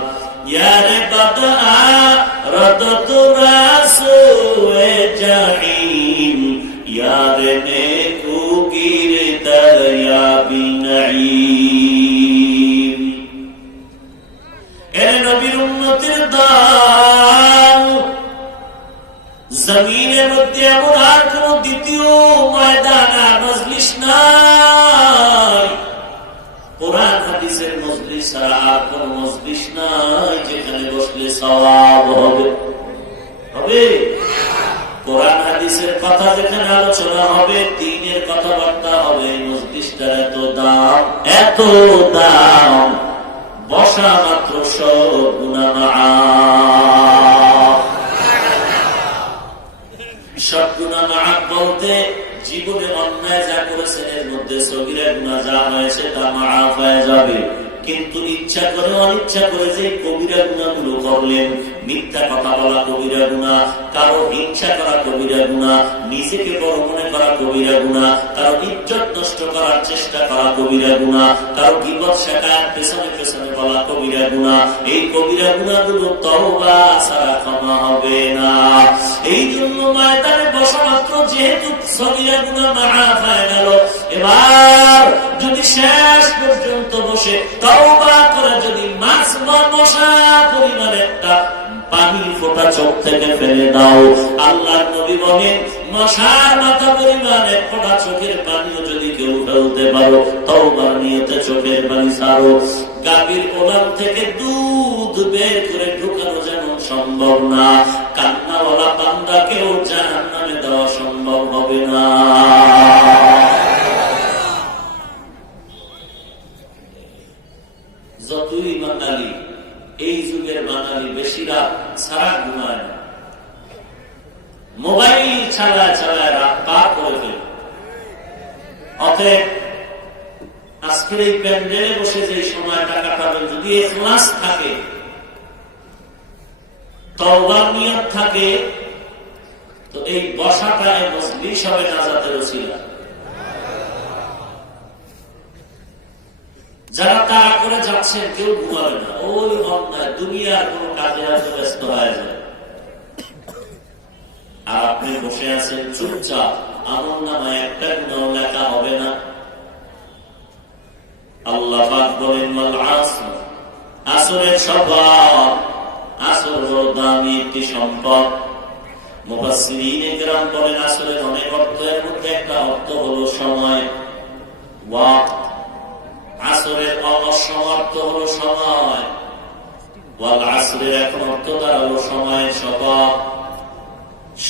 ইয়ারে বদ আরদ তুরা সুয়ে জাহিম, ইয়ারে নেকু গিরে দরিয়া বিনাইম। এ নবীর উম্মতের দল, জমিনের মধ্যে এমন আর কোন দ্বিতীয় ময়দান আর মজলিস নাই, কোরআন হাদিসের মজলিস ছাড়া আর কোন মজলিস নাই যেখানে বসলে সওয়াব হবে। হবে কোরআন হাদিসের কথা যেখানে আলোচনা হবে, দ্বীনের কথাবার্তা হবে, মজলিসটার এত দাম, এত দাম, বসা মাত্র সব গুনাহ মাফ। সব গুনাহ মাফ বলতে জীবনে অন্যায় যা করেছেন এর মধ্যে সগীরা গুনাহ যা হয়েছে তা মাফ হয়ে যাবে। কিন্তু ইচ্ছা করে অনিচ্ছা করে যে কবিরা গুনাহগুলো করলেন, মিথ্যা কথা বলা কবিরা গুনাহ, কারো হিংসা করা কবিরা গুনাহ, নিজেকে বড় মনে করা কবিরা গুনাহ, কারো ইজ্জত নষ্ট করার চেষ্টা করা কবিরা গুনাহ, কারো গীবত শিকায়ত পেছনে পেছনে বলা কবিরা গুনাহ, এই কবিরা গুনাহগুলো তওবা ছাড়া ক্ষমা হবে না। এই জন্য ময়দানে বসা মাত্র যেহেতু সগীরা গুনাহ মাফ হয়ে গেল, এবার যদি শেষ পর্যন্ত বসে তওবা করে যদি মাছ বা মশা পরিমাণ একটা পানি ফোঁটা চোখ থেকে ফেলে দাও, আল্লাহর নবী বলেন মশার মাথা পরিমাণ এক ফোঁটা চোখের পানিও যদি কেউ ফেলতে পারো, তওবার নিয়তে চোখের পানি ছাড়ো। গাভীর ওলান থেকে দুধ বের করে ঢুকানো যেমন সম্ভব না, কান্নাওয়ালা বান্দাকেও জাহান্নামে দেওয়া সম্ভব হবে না। যতই বাঙালি, এই যুগের বাঙালি বেশিরা সারা ঘুমায় না, মোবাইল চালায় চালায় রাত পার করে ফেলে। অতএব আজকের এই প্যান্ডেলে বসে যে সময়টা কাটাবেন, যদি ইখলাস থাকে, তওবার নিয়ত থাকে, তো এই বসাটা মজলিস হবে নাজাতের ওসিলা। যারা তাড়া করে যাচ্ছেন কেউ ঘুমাবে না, ওই অন্যায় দুনিয়ার কোন কাজে হয়তো ব্যস্ত হয়ে যায়, আর আপনি বসে আছেন চুপচাপ, আমল নামায় একটা গুনাহ লেখা হবে না। আল্লাহ পাক বলেন ওয়াল আসর, আসরের শপথ, আসর বড় দামি একটি সম্পদ। মুফাসসিরিন ইকরাম বলেন আসরের অনেক অর্থ, এর মধ্যে একটা অর্থ হলো সময়, ওয়াক্ত। আসরের অর্থ হলো সময়, ওয়াল আসরের এখন অর্থ দাঁড়ালো সময়ের শপথ।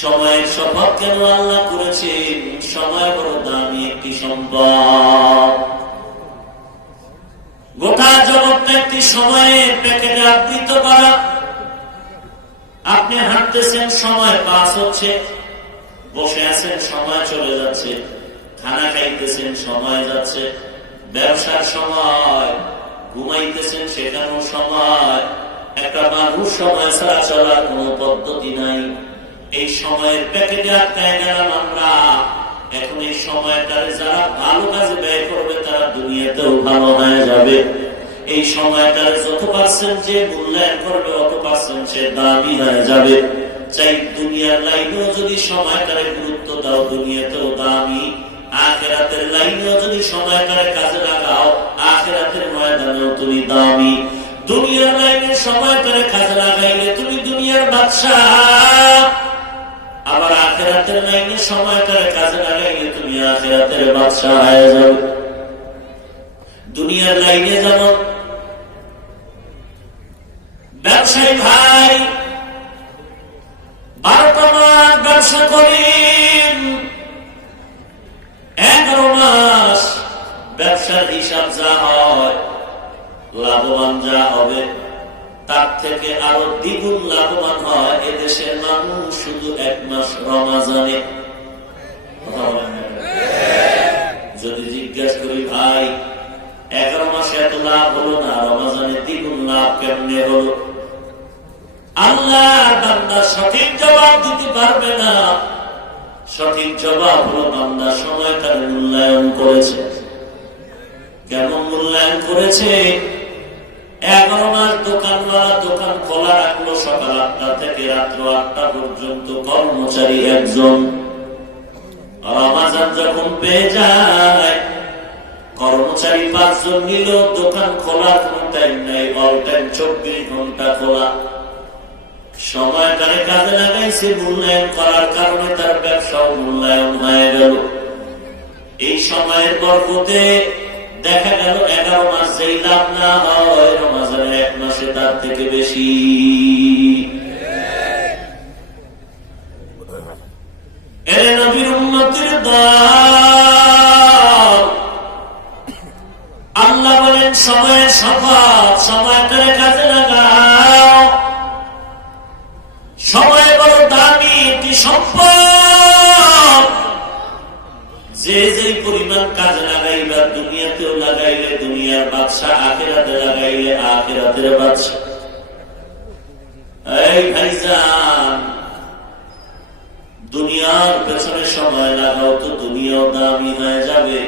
সময়ের শপথ কেন আল্লাহ করেছেন? সময় বড় দামি একটি সম্পদ। গোটা জগৎটা একটি সময়ের প্যাকেটে আবৃত করা। আপনি হাঁটতেছেন, সময় পাস হচ্ছে, বসে আছেন, সময় চলে যাচ্ছে, খানা খাইতেছেন, সময় যাচ্ছে, ব্যবসার সময়, ঘুমাইতেছেন, সেখানেও সময়। একটা মানুষ সময় ছাড়া চলার কোন পদ্ধতি নাই। এই সময়ের প্যাকেটে আটকায় গেলাম আমরা। এখন এই সময়টারে যারা ভালো কাজে ব্যয় করবে তারা দুনিয়াতেও ভালো হয়ে যাবে। এই সময়টারে যত পার্সেন্ট যে মূল্যায়ন করবে অত পার্সেন্ট সে দামি হয়ে যাবে। চাই দুনিয়ার লাইনেও যদি সময়টারে গুরুত্ব দাও, দুনিয়াতেও দামি। আখিরাতের লাইনেও যদি সময়টারে কাজে লাগাও, আখিরাতের ময়দানেও তুমি দামি। দুনিয়ার লাইনে সময়টারে কাজে লাগাইলে তুমি দুনিয়ার বাদশাহ, আবার আখিরাতের লাইনে সময়টারে কাজে লাগাইলে তুমি আখিরাতের বাদশাহ হয়ে যাবে। দুনিয়ার লাইনে যেমন ব্যবসায়ী ভাই 12টা মাস ব্যবসা করেন, 11 মাস ব্যবসার হিসাব যা হয়, লাভবান যা হবে তার থেকে আরো দ্বিগুণ লাভবান হয় এদেশের মানুষ শুধু 1 মাস রমাজানে। যদি জিজ্ঞাসা করি ভাই 11 মাসে এত লাভ হলো না, রমাজানে দ্বিগুণ লাভ কেমনে হলো? আল্লাহর বান্দা সঠিক জবাব দিতে পারবে না। সঠিক জবাব হলো বান্দা সময়টার মূল্যায়ন করেছে। কেমন মূল্যায়ন করেছে? 11 মাস দোকানওয়ালা দোকান খোলা রাখলো, সকাল 8টা থেকে রাত্র 8টা পর্যন্ত, কর্মচারী একজন। রমাজান যখন পেয়ে যায়, কর্মচারী 5 জন নিল, দোকান খোলা, কোন টাইম নাই, অল টাইম 24 ঘন্টা খোলা। সময়টারে কাজে লাগাইছে, মূল্যায়ন করার কারণে তার ব্যবসাও মূল্যায়ন হয়ে গেল। এই সময়ের বরকতে দেখা গেল 11 মাস যেই লাভ না হয়, রমজানের 1 মাসে তার থেকে বেশি। এর নবীর উম্মতের দল, আল্লাহ বলেন সময়ের শপথ, সময়টারে কাজে লাগাও। সময় বড় দামি একটি সম্পদ, যে যেই পরিমাণ কাজে লাগাইবা দুনিয়াতেও লাগাইলে দুনিয়ার বাদশা, আখিরাতে লাগাইলে আখিরাতের বাদশা। এই ভাইজান, দুনিয়ার পেছনে সময় লাগাও তো দুনিয়াও দামি হয়ে যাবে।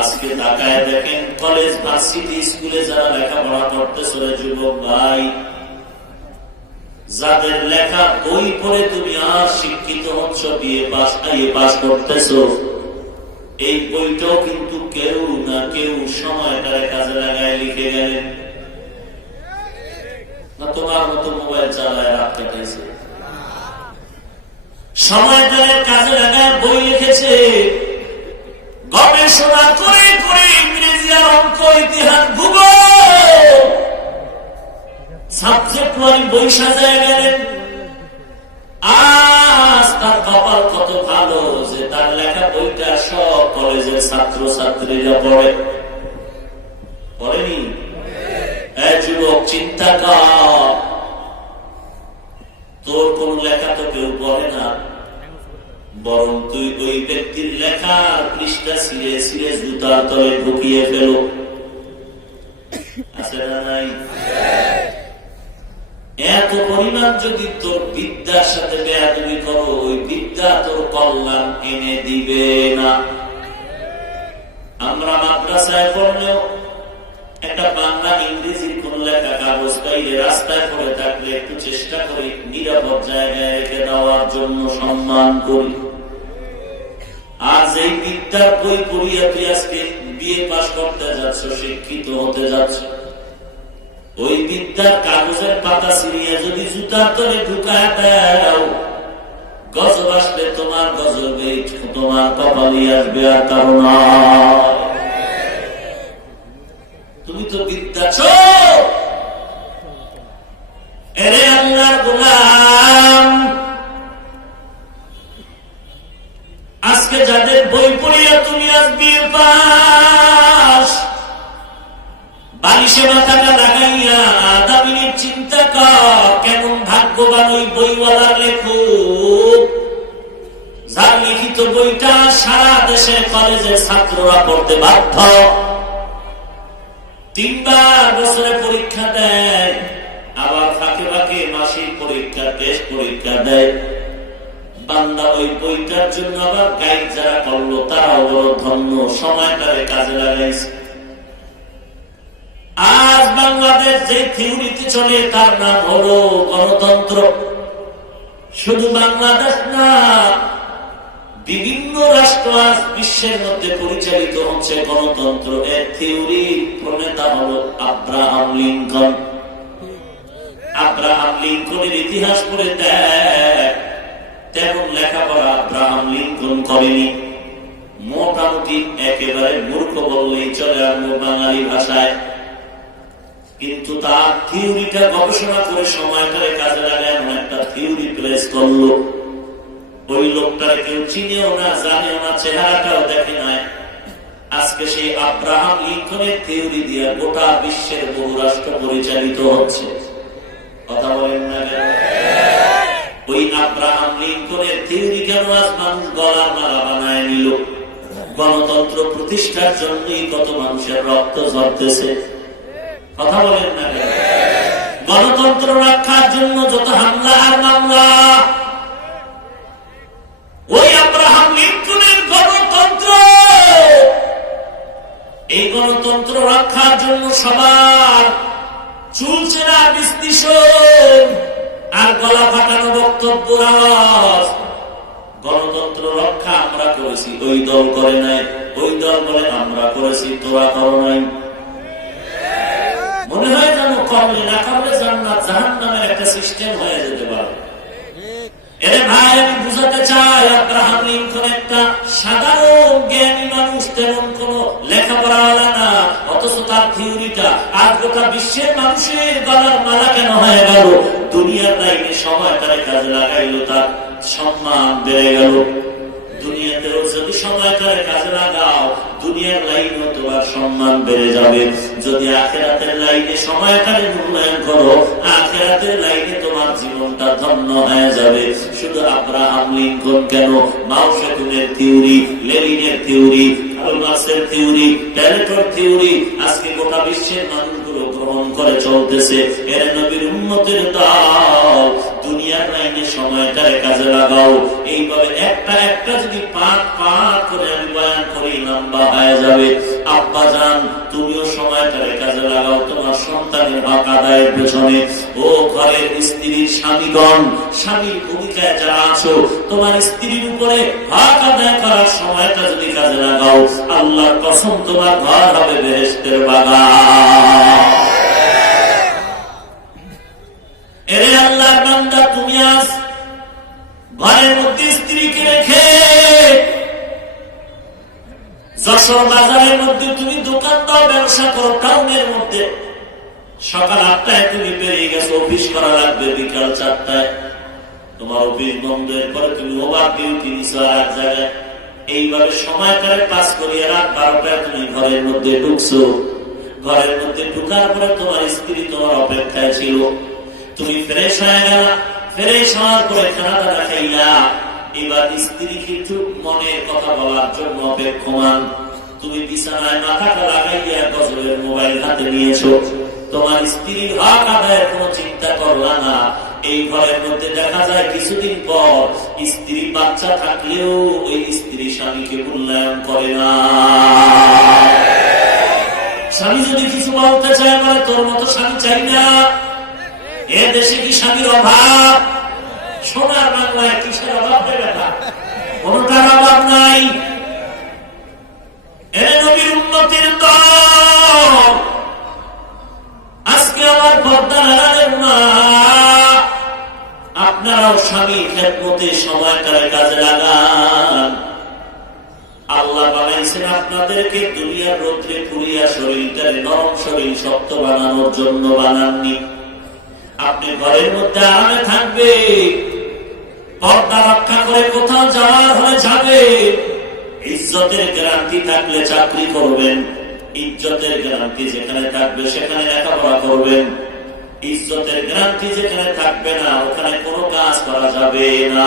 আজকে তাকায় দেখেন, কলেজ, ভার্সিটি, স্কুলে যারা লেখাপড়া করতেছে যুবক ভাই, যাদের লেখা বই পড়ে তুমি আর শিক্ষিত হচ্ছ, বিয়ে পাস করতেছ, এই বইটাও কিন্তু কেউ না কেউ সময়টারে কাজে লাগায় লিখে গেলেন। না তোমার মতো মোবাইল চালায় রাত কাটাইছে? সময়টারে কাজে লাগায় বই লিখেছে, গবেষণা করে করে ইংরেজি আর অঙ্ক, ইতিহাস, ভূগোল সাবজেক্ট ওয়াইজ বই সাজায় গেলেন। আজ তার কপাল কত ভালো যে তার লেখা বইটা সব কলেজের ছাত্র ছাত্রীরা পড়েনি। যুবক, চিন্তা কর, তোর কোন লেখা তো কেউ পড়ে না, বরং তুই ওই ব্যক্তির লেখার পৃষ্ঠা ছিঁড়ে ছিঁড়ে জুতার তলে ঢুকিয়ে ফেল। আছে না নাই? এত পরিমাণ যদি তোর বিদ্যার সাথে বেয়াদবি করো, ওই বিদ্যা তোর কল্যাণ এনে দিবে না। আমরা মাদ্রাসায় পড়লেও একটা বাংলা ইংরেজির কোন লেখা কাগজ পাইলে রাস্তায় পড়ে থাকলে একটু চেষ্টা করি নিরাপদ জায়গায় রেখে দেওয়ার জন্য, সম্মান করি। আজ এই বিদ্যার বই পড়িয়া তুই আজকে বিয়ে পাস করতে যাচ্ছ, শিক্ষিত হতে যাচ্ছ, ওই বিদ্যার কাগজের পাতা ছিঁড়িয়ে যদি জুতার তলে ঢুকায় দাও, গজব আসবে তোমার, গজবে তোমার কপালি আসবে, আর কারণ তুমি তো বিদ্যা চোর। এরে আল্লাহর গোলাম, আজকে যাদের বই পড়িয়া তুমি আজ বিয়ে পাস, বালিশে মাথাটা লাগাইয়া আধা মিনিট চিন্তা কর, কেমন ভাগ্যবান ওই বইওয়ালার লেখক, যার লিখিত বইটা সারা দেশের কলেজের ছাত্ররা পড়তে বাধ্য। 3 বার বছরে পরীক্ষা দেয়, আবার ফাঁকে ফাঁকে মাসিক পরীক্ষা, টেস্ট পরীক্ষা দেয়। বান্দা ওই বইটার জন্য আবার গাইড যারা করলো তারাও বড় ধন্য, সময়টারে কাজে লাগাইছে। আজ বাংলাদেশ যে থিওরিতে চলে তার নাম হলো গণতন্ত্র। শুধু বাংলাদেশ না, বিভিন্ন রাষ্ট্র আজ বিশ্বের মধ্যে পরিচালিত হচ্ছে গণতন্ত্র। এর থিওরি প্রণেতা হলো আব্রাহাম লিঙ্কন। আব্রাহাম লিঙ্কনের ইতিহাস পড়ে দেখ, তেমন লেখাপড়া আব্রাহাম লিঙ্কন করেনি। মোটামুটি একেবারে মূর্খ বললেই চলে। বাঙালি ভাষায়, কিন্তু তার থিওরিটা গবেষণা করে সময়টারে কাজে লাগায় এমন একটা থিওরি প্লেস করলো। ওই লোকটারে কেউ চিনেও না, জানেও না, চেহারাটাও দেখে নাই। আজকে সেই আব্রাহাম লিঙ্কনের থিওরি দিয়ে গোটা বিশ্বের বহু রাষ্ট্র পরিচালিত হচ্ছে। কথা বলেন না কেন? ওই আব্রাহাম লিঙ্কনের থিওরি কেন আজ মানুষ গলার মালা বানায় নিল? গণতন্ত্র প্রতিষ্ঠার জন্যই কত মানুষের রক্ত ঝরতেছে। কথা বলেন না কেন? গণতন্ত্র রক্ষার জন্য যত হামলা আর মামলা, ওই আব্রাহাম লিঙ্কনের গণতন্ত্র, এই গণতন্ত্র রক্ষার জন্য সবার চুলচেরা বিশ্লেষণ আর গলা ফাটানো বক্তব্যরাজ। গণতন্ত্র রক্ষা আমরা করেছি, ওই দল করে নাই। ওই দল বলে আমরা করেছি, তোরা করো নাই। মনে হয় যেন করলে না করলে জান্নাত জাহান্নামের একটা সিস্টেম হয়ে যেতে পারে। এরে ভাই, আমি বুঝাতে চাই, আব্রাহাম লিঙ্কন একটা সাধারণ জ্ঞানী মানুষ, তেমন কোন লেখাপড়াওয়ালা না, অথচ তার থিওরিটা আজ গোটা বিশ্বের মানুষের গলার মালা কেন হয়ে গেল? দুনিয়ার লাইনে সময় তারে কাজে লাগাইলো, তার সম্মান বেড়ে গেল। দুনিয়াতেও যদি সময় তারে কাজে লাগাও, দুনিয়ার লাইনেও তোমার সম্মান বেড়ে যাবে। যদি আখিরাতের লাইনে সময়টারে মূল্যায়ন করো, আখিরাতের লাইনে তোমার জীবনটা ধন্য হয়ে যাবে। শুধু আব্রাহাম লিঙ্কন কেন, মাও সেতুনের থিওরি, লেনিনের থিওরি, কার্ল মার্ক্সের থিওরি, প্যারেটোর থিওরি আজকে গোটা বিশ্বের মানুষগুলো গ্রহণ করে চলতেছে। এর নবীর উম্মতের দল, দুনিয়ার লাইনে সময়টারে কাজে লাগাও। এইভাবে একটা একটা যদি পাঁচ পাঁচ করে আমি বয়ান করি, লম্বা হয়ে যাবে। আব্বা জান, তুমিও সময়টারে কাজে লাগাও তোমার সন্তানের হক আদায়ের পেছনে। ও ঘরের স্ত্রীর স্বামীগণ, স্বামীর ভূমিকায় যারা আছো, তোমার স্ত্রীর উপরে হক আদায় করার সময়টা যদি কাজে লাগাও, আল্লাহর কসম তোমার ঘর হবে বেহেশতের বাগান। এরে আল্লাহর বান্দা, তুমি আজ ঘরের মধ্যে স্ত্রীকে রেখে যশোর বাজারের মধ্যে তুমি দোকান দাও, ব্যবসা করো, টাউনের মধ্যে সকাল 8টায় তুমি বেরিয়ে গেছো, অফিস করা লাগবে বিকাল 4টায়। তোমার অফিস বন্ধের পরে তুমি ওভার ডিউটি নিছো আর এক জায়গায়। এইভাবে সময়টারে পাস করিয়ে রাত 12টায় তুমি ঘরের মধ্যে ঢুকছো। ঘরের মধ্যে ঢুকার পরে তোমার স্ত্রী তোমার অপেক্ষায় ছিল। তুমি ফ্রেশ হয়ে গেলা, ফ্রেশ হওয়ার পরে খানা দানা খাইলা। এবার স্ত্রী কিন্তু মনের কথা বলার জন্য অপেক্ষমান। তুমি বিছানায় মাথাটা লাগাইয়া গজলের মোবাইল হাতে নিয়েছো। তোমার স্ত্রীর হক আদায়ের কোনো চিন্তা করলা না। এই ঘরের মধ্যে দেখা যায় কিছুদিন পর স্ত্রী বাচ্চা থাকলেও ওই স্ত্রী স্বামীকে মূল্যায়ন করে না। স্বামী যদি কিছু বলতে চায়, বলে তোর মতো স্বামী চাই না। এ দেশে কি স্বামীর অভাব? সোনার বাংলায় কিসের অভাব দেবে না? কোনটার অভাব নাই। এ নবীর উম্মতের দল, আজকে আমার পর্দার আড়ালের মা, আপনারাও স্বামী খেদমতে সময়টারে কাজে লাগান। আল্লাহ বানাইছেন আপনাদেরকে দুনিয়ার রৌদ্রে পুড়িয়া শরীরটারে নরম শরীর শক্ত বানানোর জন্য বানাননি। আপনি ঘরের মধ্যে আরামে থাকবে, পর্দা রক্ষা করে কোথাও যাওয়ার হলে যাবে। ইজ্জতের গ্যারান্টি থাকলে চাকরি করবেন, ইজ্জতের গ্যারান্টি যেখানে থাকবে সেখানে লেখাপড়া করবেন। ইজ্জতের গ্যারান্টি যেখানে থাকবে না, ওখানে কোনো কাজ করা যাবে না।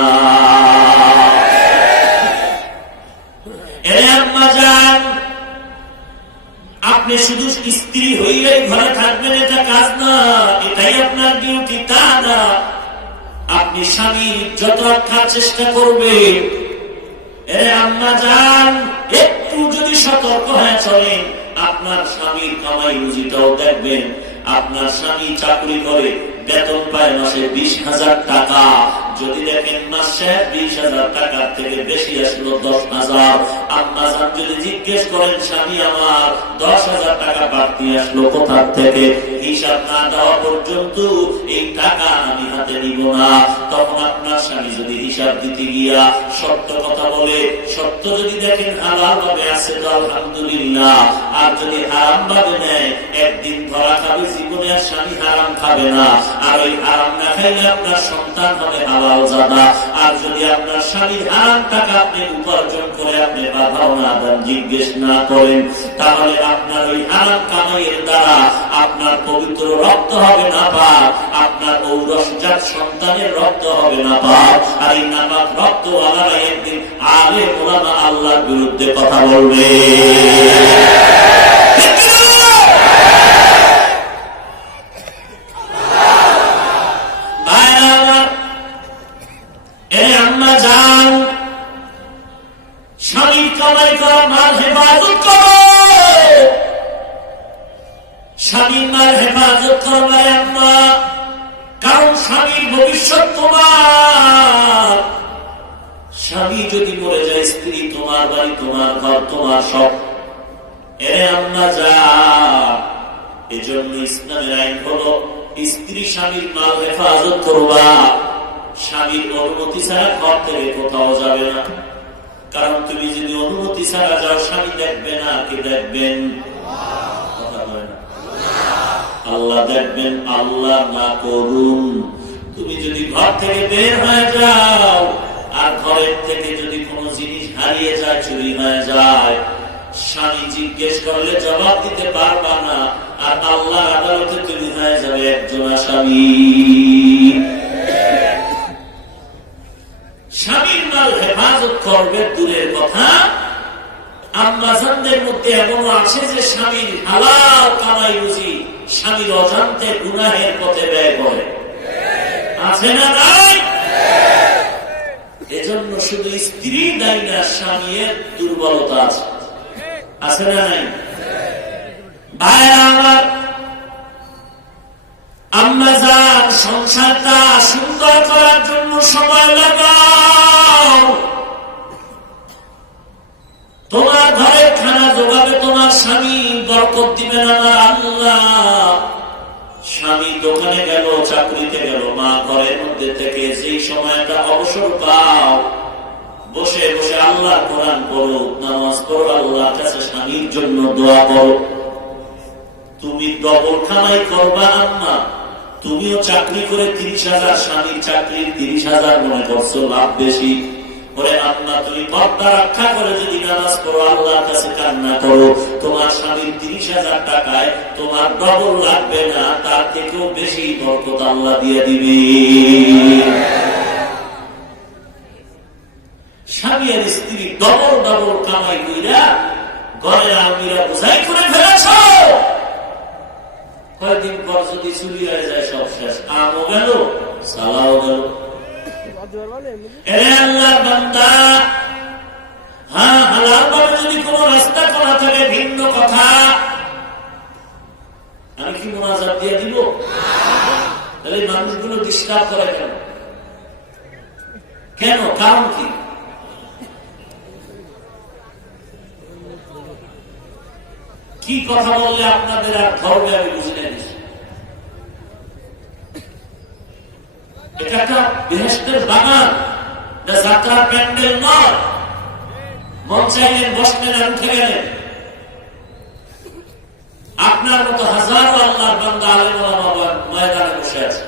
আপনি শুধু স্ত্রী হইলেই ঘরে থাকবেন এটা কাজ না, এটাই আপনার ডিউটি তা না। আপনি স্বামীর ইজ্জত রক্ষার চেষ্টা করবেন। এরে আম্মা জান, একটু যদি সতর্ক হয়ে চলেন, আপনার স্বামীর কামাই রুজিটাও দেখবেন। আপনার স্বামী চাকরি করে, বেতন পায় মাসে 20,000 টাকা। যদি দেখেন মাস শেষ 20,000 টাকার থেকে বেশি আসলো 10,000, আম্মা জান যদি জিজ্ঞেস করেন স্বামী আমার 10,000 টাকা বাড়তি আসলো কোথা থেকে, হিসাব না দেওয়া পর্যন্ত এই টাকা আমি হাতে নিব না। তখন আপনার স্বামী যদি হিসাব দিতে গিয়া সত্য কথা বলে, সত্য যদি দেখেন হালাল ভাবে আছে তো আলহামদুলিল্লাহ, আর যদি হারাম ভাবে নেয় একদিন ধরা খাবে, জীবনে আর স্বামী হারাম খাবে না। আর ওই হারাম না খাইলে আপনার সন্তান হবে হালাল জাদা। আর যদি আপনার স্বামীর হারাম টাকা আপনি উপার্জন করে আপনি বাধাও না দেন, জিজ্ঞেস না করেন, তাহলে আপনার ওই হারাম কামাইয়ের দ্বারা আপনার পবিত্র রক্ত হবে না পাক, আপনার ঔরসজাত সন্তানের রক্ত হবে না পাক। আর এই নাপাক রক্ত আলাদা একদিন আলে ওলামা আল্লাহর বিরুদ্ধে কথা বলবে। স্বামীর কামাই করা মাল হেফাজত করো, স্বামীর মাল হেফাজত করবে আম্মা, কারণ স্বামীর ভবিষ্যৎ তোমার। স্বামী যদি মরে যায়, স্ত্রী তোমার, বাড়ি তোমার, ঘর তোমার, সব। এরে আম্মা যা, এজন্য ইসলামের আইন হলো স্ত্রী স্বামীর মাল হেফাজত করবা, স্বামীর অনুমতি ছাড়া ঘর থেকে কোথাও যাবে না। কারণ তুমি যদি অনুমতি ছাড়া যাও, স্বামী দেখবে না, কে দেখবেন? কথা বলে না, আল্লাহ দেখবেন। আল্লাহ না করুন, তুমি যদি ঘর থেকে বের হয়ে যাও আর ঘরের থেকে যদি কোনো জিনিস হারিয়ে যায়, চুরি হয়ে যায়, স্বামী জিজ্ঞেস করলে জবাব দিতে পারবা না, আর আল্লাহ আদালতে তুমি হয়ে যাবে একজন আসামি। স্বামীর মাল হেফাজত করবে দূরের কথা, আম্মাজানদের মধ্যে এমনও আছে যে স্বামীর হালাল কামাই রুজি স্বামীর অজান্তে গুনাহের পথে ব্যয় করে, আছে না নাই? এজন্য শুধু স্ত্রী দায়ী না, স্বামীর দুর্বলতা আছে, আছে না নাই? ভাইরা আমার, আম্মাজান সংসারটা সুন্দর করার জন্য সময় লাগাও। তোমার ঘরে খানা জোগাবে তোমার স্বামী, বরকত দিবেন আমার আল্লাহ। স্বামী দোকানে গেল, চাকরিতে গেল, মা ঘরের মধ্যে থেকে যেই সময়টা অবসর পাও, বসে বসে আল্লাহ কোরআন পড়ো, নামাজ পড়ো, আল্লাহর কাছে স্বামীর জন্য দোয়া করো। তুমি ডবল কামাই করবা আম্মা, তুমিও চাকরি করে 30,000, স্বামীর চাকরির 30,000 মনে করছো লাভ বেশি করে। আম্মা তুমি পর্দা রক্ষা করে যদি নামাজ পড়ো, আল্লাহর কাছে কান্না করো, তোমার স্বামীর 30,000 টাকায় তোমার ডবল লাগবে না, তার থেকেও বেশি বরকত আল্লাহ দিয়ে দিবে। স্বামী আর স্ত্রী ডবল ডবল কামাই কইরা ঘরের আলমিরা বোঝাই করে ফেলেছ। কয়েকদিন পর যদি চুরি হয়ে যায়, সব শেষ, আমও গেল, সালাও গেল। আল্লাহর বান্দা, হ্যাঁ হালাল ভাবে যদি কোন রাস্তা করা থাকে ভিন্ন কথা, আমি কি মোনাজাত দিয়ে দিব? তাহলে মানুষগুলো ডিস্টার্ব করে কেন? কেন? কারণ কি? কি কথা বললে আপনাদের আর ধরবে আমি বুঝে নিয়েছি। এটা একটা বেহেশতের বাগান, যাত্রা প্যান্ডেল নয়। মন চাইলেন বসলেন আর উঠে গেলেন। আপনার মতো হাজারো আল্লাহর বান্দা আলেম ওলামা ময়দানে বসে আছে।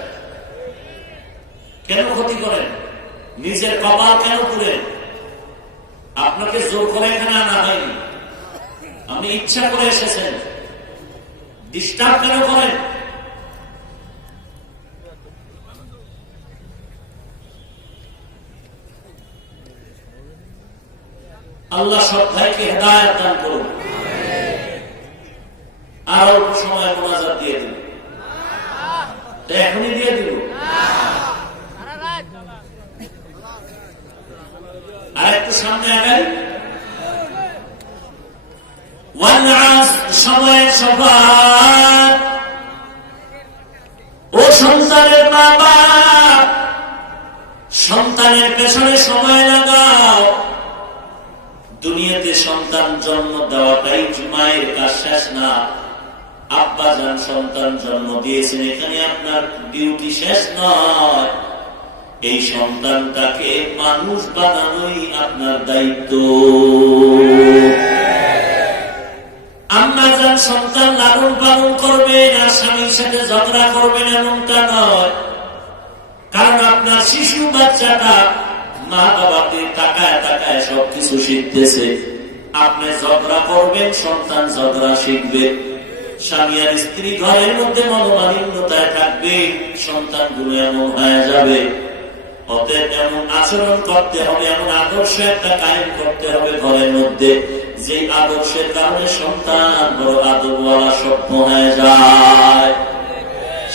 কেন ক্ষতি করেন? নিজের কপাল কেন পুড়েন? আপনাকে জোর করে এখানে আনা হয়নি, আপনি ইচ্ছা করে এসেছেন। ডিস্টার্ব কেন করেন? আল্লাহ সব ভাইকে হেদায়েত দান করুন। আর অল্প সময় মোনাজাত দিয়ে দিন, এখনই দিয়ে দিব। আর একটু সামনে আগাই। সময়ের সফর, ও সন্তানের মা বাপ, সন্তানের পেছনে সময় লাগাও। দুনিয়াতে সন্তান জন্ম দেওয়াটাই মায়ের কাজ শেষ না। আব্বা যান সন্তান জন্ম দিয়েছেন, এখানে আপনার ডিউটি শেষ নয়। এই সন্তানটাকে মানুষ বানানোই আপনার দায়িত্ব। আম্মা যান সন্তান লালন পালন করবেন আর স্বামীর সাথে ঝগড়া করবেন এমনটা নয়। কারণ আপনার শিশু বাচ্চাটা মা বাবাকে তাকায় তাকায় সবকিছু শিখতেছে। আপনি ঝগড়া করবেন, সন্তান ঝগড়া শিখবে। স্বামী আর স্ত্রী ঘরের মধ্যে মনোমালিন্যতায় থাকবে, সন্তানগুলো এমন হয়ে যাবে। অতএব এমন আচরণ করতে হবে, এমন আদর্শ একটা কায়েম করতে হবে ঘরের মধ্যে, যে আদর্শের কারণে সন্তান বড় আদরওয়ালা স্বপ্ন হয়ে যায়।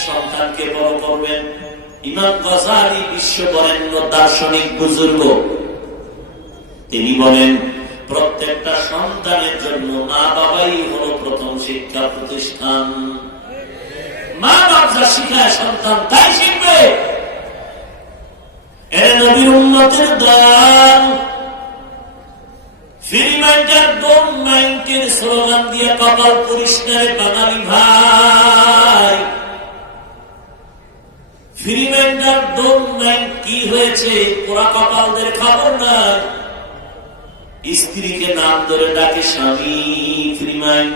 সন্তানকে বড় করবেন। ইমাম গজালি বিশ্ব বরেণ্য দার্শনিক বুজুর্গ, তিনি বলেন প্রত্যেকটা সন্তানের জন্য মা বাবাই হলো প্রথম শিক্ষা প্রতিষ্ঠান। মা বাবা যা শিখায় সন্তান তাই শিখবে। এর নবীর উম্মতের দল ফ্রি মাইন্ডের ডোন্ট মাইন্ডের স্লোগান দিয়ে কপাল পরিষ্কারে বাঙালি ভাই। ফ্রি মাইন্ডার ডোন্ট মাইন্ড কি হয়েছে ওরা কপালদের খবর নাই। স্ত্রীকে নাম ধরে ডাকে স্বামী, ফ্রি মাইন্ড।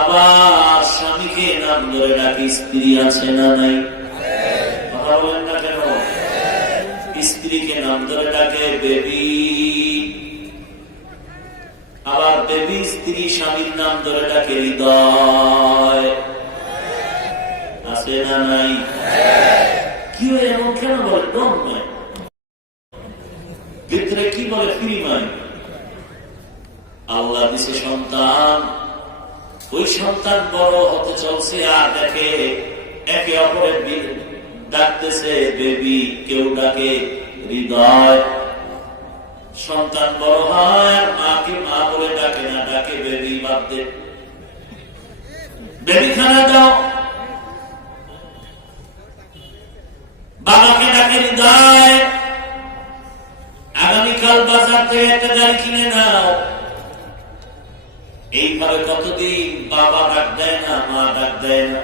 আবার স্বামীকে নাম ধরে ডাকে স্ত্রী, আছে না নাই? কথা বলেন না কেন? স্ত্রীকে নাম ধরে ডাকে বেবি, আবার বেবি স্ত্রী স্বামীর নাম ধরে ডাকে হৃদয়, আছে না নাই? কি এমন কেন বলে ডোন্ট মাইন্ড? ভিতরে কি বলে ফ্রি মাইন্ড? আল্লাহ দিছে সন্তান, ওই সন্তান বড় হতে চলছে আর দেখে একে অপরের ডাকতেছে বেবি, কেউ ডাকে হৃদয়। সন্তান বড় হয় আর মাকে মা বলে ডাকে না, ডাকে বেবি। বাদ দে, বেবি খানা দাও। বাবাকে ডাকে হৃদয়। আগামীকাল বাজার থেকে একটা গাড়ি কিনে নাও। এইভাবে কতদিন বাবা ডাক দেয় না, মা ডাক দেয় না।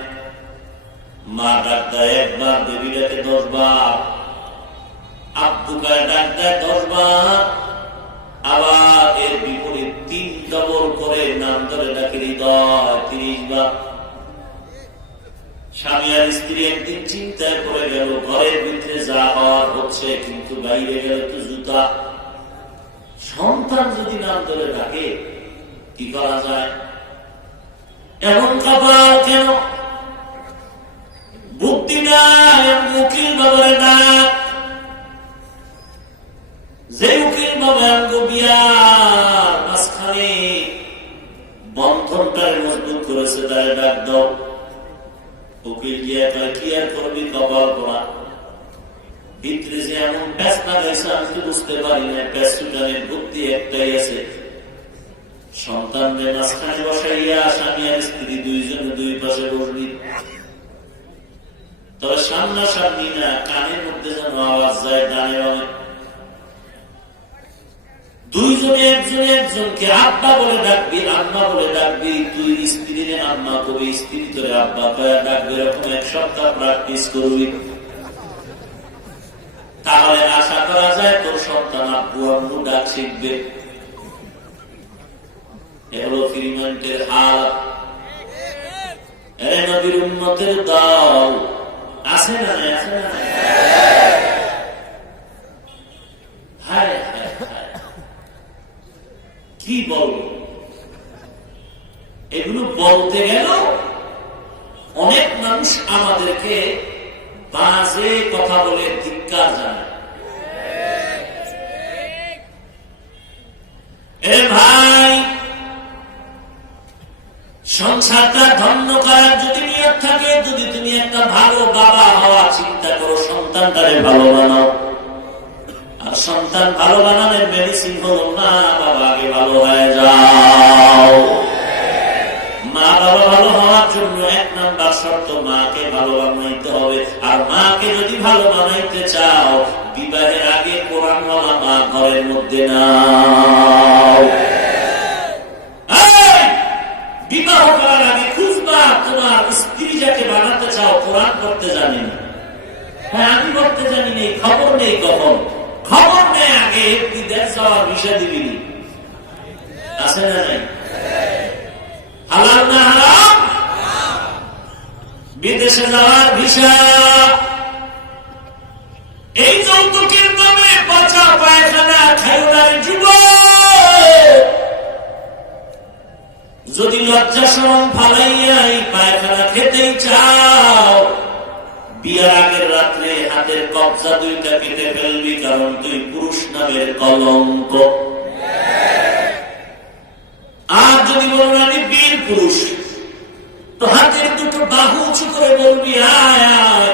মা ডাক দেয় একবার, বেবি ডাকে 10 বার। আব্বুকে ডাক দেয় 10 বার। আবার এর বিপরীত 3 ডবল করে নাম ধরে ডাকে হৃদয় 30 বার। স্বামী আর স্ত্রী একদিন চিন্তায় পড়ে গেল, ঘরের ভিতরে যা হওয়ার হচ্ছে, কিন্তু বাইরে গেল তো জুতা। সন্তান যদি নাম ধরে ডাকে কি করা যায়? এমন কপাল কেন? বুদ্ধি নাই, উকিল বাবার ডাক। যে উকিল বাবা বিয়ার মাঝখানে বন্ধনটারে মজবুত করেছে, তারে ডাক দাও। উকিল গিয়া কি আর করবি, কপাল পড়া। ভিতরে যে এমন প্যাঁচ লাগাইছে আমি তো বুঝতে পারি না। প্যাঁচ সুটানের বুদ্ধি একটাই আছে, সন্তানদের মাঝখানে বসাইয়া স্বামী আর স্ত্রী দুইজনে দুই পাশে বসবি। তবে সামনাসামনি না, কানের মধ্যে যেন আওয়াজ যায় ডানে বামে। দুইজনে একজনে একজনকে আব্বা বলে ডাকবি, আম্মা বলে ডাকবি। তুই স্ত্রী আম্মা কবি, স্ত্রী তোরে আব্বা কয়া ডাকবি। এরকম 1 সপ্তাহ প্র্যাকটিস করবি, তাহলে আশা করা যায় তোর সন্তান আব্বু আম্মু ডাক শিখবে। এগুলো ফ্রিম্যান্টের হাল। এর নবীর উম্মতের দল আছে না নাই? আছে না নাই? হায় হায় হায়, কি বলবো? এগুলো বলতে গেল অনেক মানুষ আমাদেরকে বাজে কথা বলে ধিক্কার জানায়। এ ভাই, সংসারটা ধন্য করার যদি নিয়ত থাকে, যদি তুমি একটা ভালো বাবা হওয়ার চিন্তা করো, সন্তানটারে ভালো বানাও। আর সন্তান ভালো বানানোর মেডিসিন হলো মা বাবা আগে ভালো হয়ে যাও। মা বাবা ভালো হওয়ার জন্য 1 নাম্বার শর্ত মাকে ভালো বানাইতে হবে। আর মাকে যদি ভালো বানাইতে চাও, বিবাহের আগে কোরআনওয়ালা মা ঘরের মধ্যে নাও। বিবাহ করার আগে খুঁজবা তোমার স্ত্রী যাকে বানাতে চাও কোরআন পড়তে জানি না। হ্যাঁ, আমি পড়তে জানি নেই, খবর নেই। কখন খবর নেই? আগে বিদেশ যাওয়ার ভিসা দিবি আছে না নাই? হালাল না হারাম? বিদেশে যাওয়ার ভিসা। এই যৌতুকের নামে পচা পায়খানা খাইবার যুবক, যদি লজ্জা শরম ফালাইয়া এই পায়খানা খেতেই চাও, বিয়ার আগের রাত্রে হাতের কবজা দুইটা কেটে ফেলবি, কারণ তুই পুরুষ নামের কলঙ্ক। আর যদি বলুন আমি বীর পুরুষ, তো হাতের দুটো বাহু উঁচু করে বলবি আয় আয়।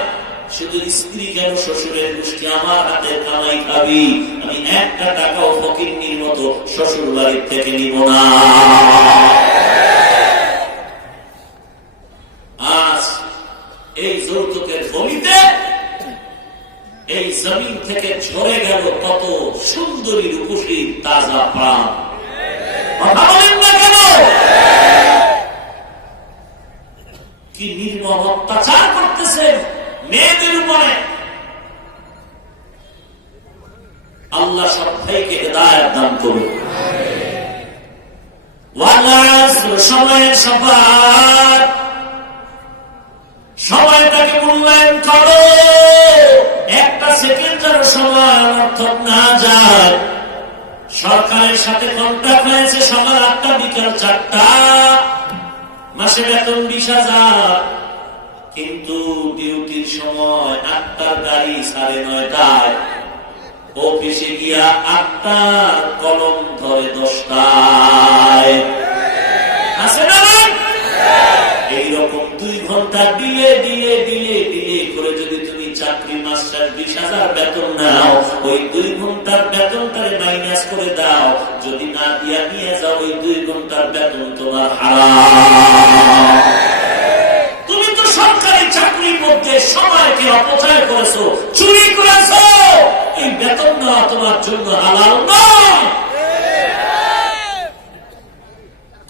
শুধু স্ত্রী কেন, শ্বশুরের গোষ্ঠী আমার হাতের কামাই খাবি, আমি একটা টাকাও ফকিন্নির মতো শ্বশুর বাড়ির থেকে নিব না। আজ এই যৌতুকের বলিতে এই জমিন থেকে ঝরে গেল কত সুন্দরী রূপসী তাজা প্রাণ। কথা বলেন না কেন? কি নির্মম অত্যাচার করতেছেন মেয়েদের উপরে। আল্লাহ সবাইকে হেদায়েত দান করুন। সময়ের শপথ, সময়টাকে মূল্যায়ন করো। একটা সেকেন্ডের সময় অনর্থক না যায়। সরকারের সাথে কন্ট্রাক্ট হয়েছে সকাল 8টা বিকাল 4টা, মাসে বেতন 20,000, কিন্তু ডিউটির সময় 8টার গাড়ি 9:30টায়, অফিসে গিয়া 8টার কলম ধরে 10টায়। আছে না? এইরকম 2 ঘন্টা ডিলে ডিলে ডিলে ডিলে করে যদি তুমি চাকরি মাস্টার 20,000 বেতন নাও, ওই 2 ঘন্টার বেতনটারে মাইনাস করে দাও। যদি না দিয়া নিয়ে যাও, ওই 2 ঘন্টার বেতন তোমার হারাম। তুমি তো সরকারি চাকরির মধ্যে সময়কে অপচয় করেছো, চুরি করেছো। এই বেতন নেওয়া তোমার জন্য হালাল নয়।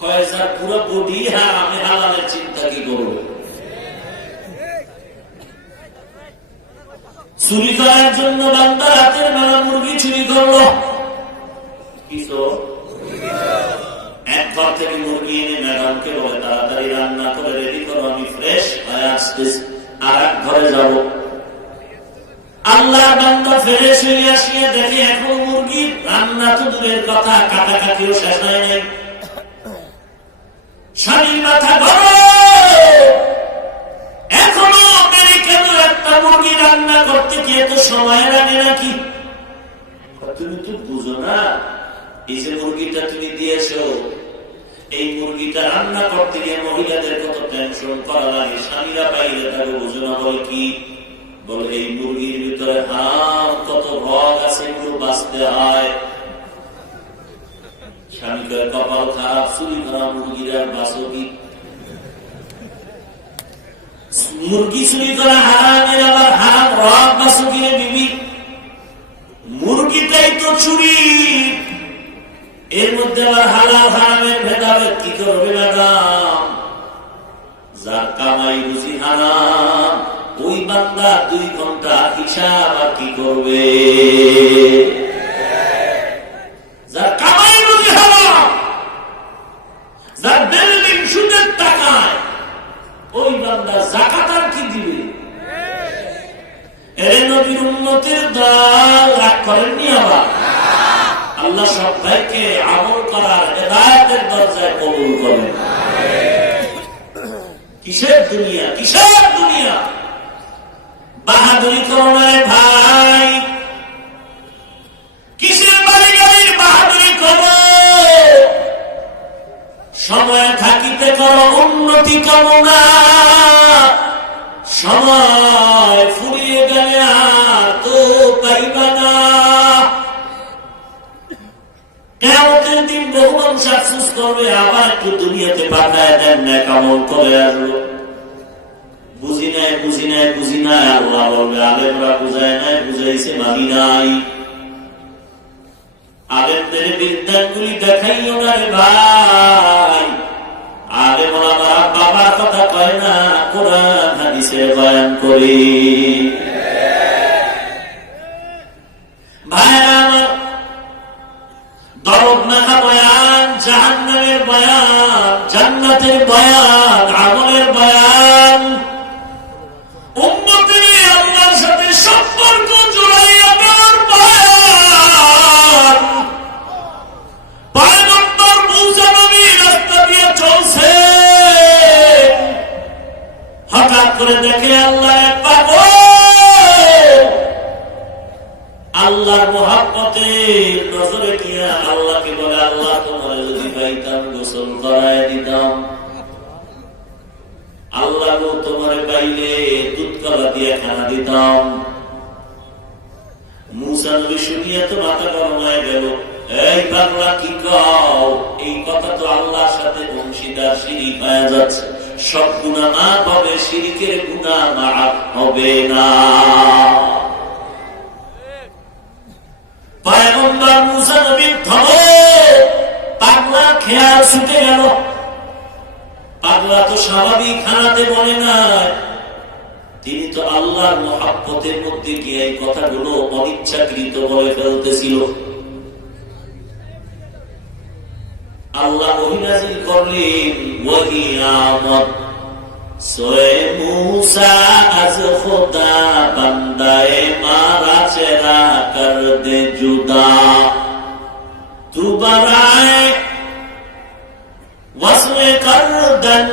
কয়েকটা পুরো বডি হারামে, হালালের চিন্তা কি করবো? চুরি করার জন্য বান্দার হাতের মেলা মুরগি চুরি করলো। এক ঘর থেকে মুরগি এনে ম্যাডামকে বলে তাড়াতাড়ি রান্না করে রেডি করো, আমি ফ্রেশ হয়ে আসতেছি, আর এক ঘরে যাব। আল্লাহ বান্দা ফ্রেশ হয়ে আসিয়া দেখে এখন মুরগি রান্না তো দূরের কথা, কাটাকাটিও শেষ হয় নাই। স্বামীর মাথা ধরো, এখনো আমেরিকান একটা মুরগি রান্না করতে গিয়ে তো সময় লাগে নাকি? তুমি তো বুঝো না, এই যে মুরগিটা তুমি দিয়েছো, এই মুরগিটা রান্না করতে গিয়ে মহিলাদের কত টেনশন করা লাগে। স্বামীরা বাইরে তাকে বুঝো না। বলে কি? বলে এই মুরগির ভিতরে কত রগ আছে, এগুলো বাঁচতে হয়। স্বামীকে কপাল খারাপ, চুরি করা মুরগির আর বাঁচো কি? মুরগি চুরি করা হারামের আবার হারাম রগ বাঁচো কি রে বিবি? মুরগিটাই তো চুরি, এর মধ্যে আবার হালাল হারামের ভেদাভেদ কি করবে ম্যাডাম? যার কামাই রুজি হারাম, ওই বান্দা 2 ঘন্টা হিসাব আর কি করবে? যার কামাই রুজি হারাম, যার বিল্ডিং সুদের টাকায়, ওই বান্দা যাকাত আর কি দিবে? এর নবীর উম্মতের দল রাগ করেননি আবার। আল্লাহ সব ভাইকে আমল করার হেদায়েতের দরজায় কবুল করেন। কিসের দুনিয়া, কিসের দুনিয়া? বাহাদুরি করোনায় ভাই, কিসের বাড়ি গাড়ির বাহাদুরি করো? সময় থাকিতে করো উন্নতি কামনা, সময় ফুরিয়ে গেলে আর তো পাইবা না। কিয়ামতের দিন বহু মানুষ আফসোস করবে, আবার একটু দুনিয়াতে পাঠায় দেন না, কামল করে আসলো। বুঝি নাই, আল্লাহ বলবে আলেমরা বুঝায় নাই, বুঝাইছে মানি নাই। আলেমদের বিদ্যাগুলি দেখাইও না রে ভাই। আলেম ওলামারা বাবার কথা কয় না, কোরআন হাদিসের বয়ান করে। ভাইরা আমার, দরদ মাখা বয়ান, জাহান্নামের বয়ান, জান্নাতের বয়ান, আমলের বয়ান, উম্মতের আল্লাহর সাথে সম্পর্ক জড়াইয়া দেওয়ার বয়ান। পয়গম্বর মুসা নবী রাস্তা দিয়ে চলছে, হঠাৎ করে দেখে আল্লাহ পাগল। আল্লাহর মোহাব্বতে নজরে গিয়া আল্লাহকে বলে, আল্লাহ তোমার যদি পাইতাম গোসল করায় দিতাম, আল্লাহ গো তোমার পাইলে দুধ কলা দিয়ে খানা দিতাম। মুসা নবী শুনিয়া তো মাথা গরম হয়ে গেল। এই পাগলা কি কও? এই কথা তো আল্লাহর সাথে অংশীদার, শিরিক হয়ে যাচ্ছে। সব গুনাহ মাফ হবে, শিরিকের গুনাহ মাফ হবে না। পয়গম্বর মুসা নবীর ধমক, পাগলা খেয়াল ছুটে গেল। পাগলা তো স্বাভাবিক খানাতে বলে না, তিনি তো আল্লাহর মোহাব্বতের মধ্যে গিয়ে এই কথাগুলো অনিচ্ছাকৃত বলে ফেলতেছিল। আল্লাহ ওহী নাযিল করলেন, ওহী আমদ সোয়ে मूसा अज खुदा बंदाए मारा चेहरा कर दे जुदा तू बराए वस्मे करदन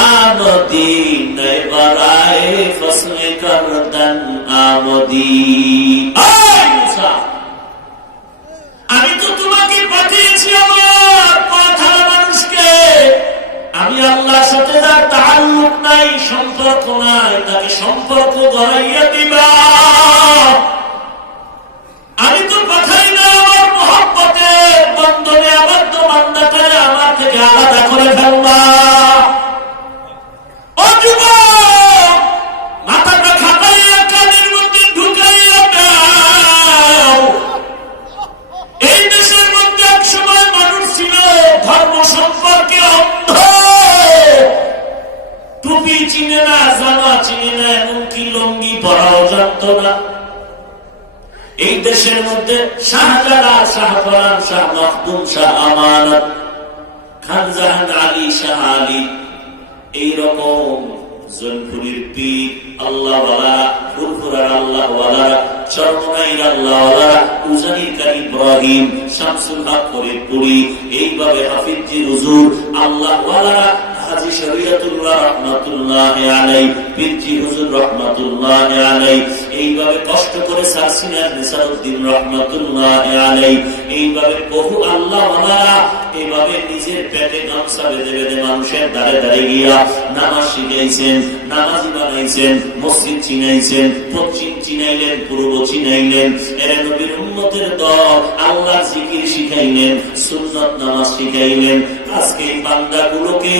आमदी नए बराए फस्मे करदन आमदी। मूसा আমি তো তোমাকে পাঠিয়েছি আমার পাঠানো মানুষকে, আমি আল্লাহর সাথে যার তাআল্লুক নাই, সম্পর্ক নাই, তাকে সম্পর্ক গড়াইয়া দিবা। আমি তো পাঠাই না আমার মহব্বতের বন্ধনে আবদ্ধ বান্দাটাকে আমার থেকে আলাদা করে ফেলবা। ও যুবক, মাথাটা খাটাইয়া কানের মধ্যে ঢুকাইয়া দাও। এই দেশের মধ্যে এক সময় মানুষ ছিল ধর্ম সম্পর্কে অন্ধ, টুপি চিনে না, জামা চিনে না, এমনকি লঙ্গি পরাও জানত না। এই দেশের মধ্যে শাহজালাল, শাহপরান, শাহ মখদুম, শাহ আমানত, খানজাহান আলী, শাহ আলী, এইরকম জনপুরীর পীর আল্লাহওয়ালা, ফুরফুরার আল্লাহওয়ালা, চরমনাইর আল্লাহওয়ালা, উজানির কারি ইব্রাহিম, শামসুল হক ফরিদপুরি, এইভাবে হাফিজি হুজুর আল্লাহওয়ালা, হাজী শরীয়তুল্লাহ রহমাতুল্লাহি আলাইহি, পীরজি হুজুর রহমাতুল্লাহি আলাইহি, এইভাবে কষ্ট করে সারসিনার নিসারউদ্দিন রহমাতুল্লাহি আলাইহি, এইভাবে বহু আল্লাহওয়ালা এইভাবে নিজের পেটে গামছা বেঁধে বেঁধে মানুষের দাঁড়ে দাঁড়ে গিয়া নামাজ শিখাইছেন, নামাজি বানাইছেন, মসজিদ চিনাইছেন, পশ্চিম চিনাইলেন, পূর্ব চিনাইলেন। এরা নবীর উম্মতের দল, আল্লাহর জিকির শিখাইলেন, সুন্নত নামাজ শিখাইলেন। আজকে এই বান্দাগুলোকে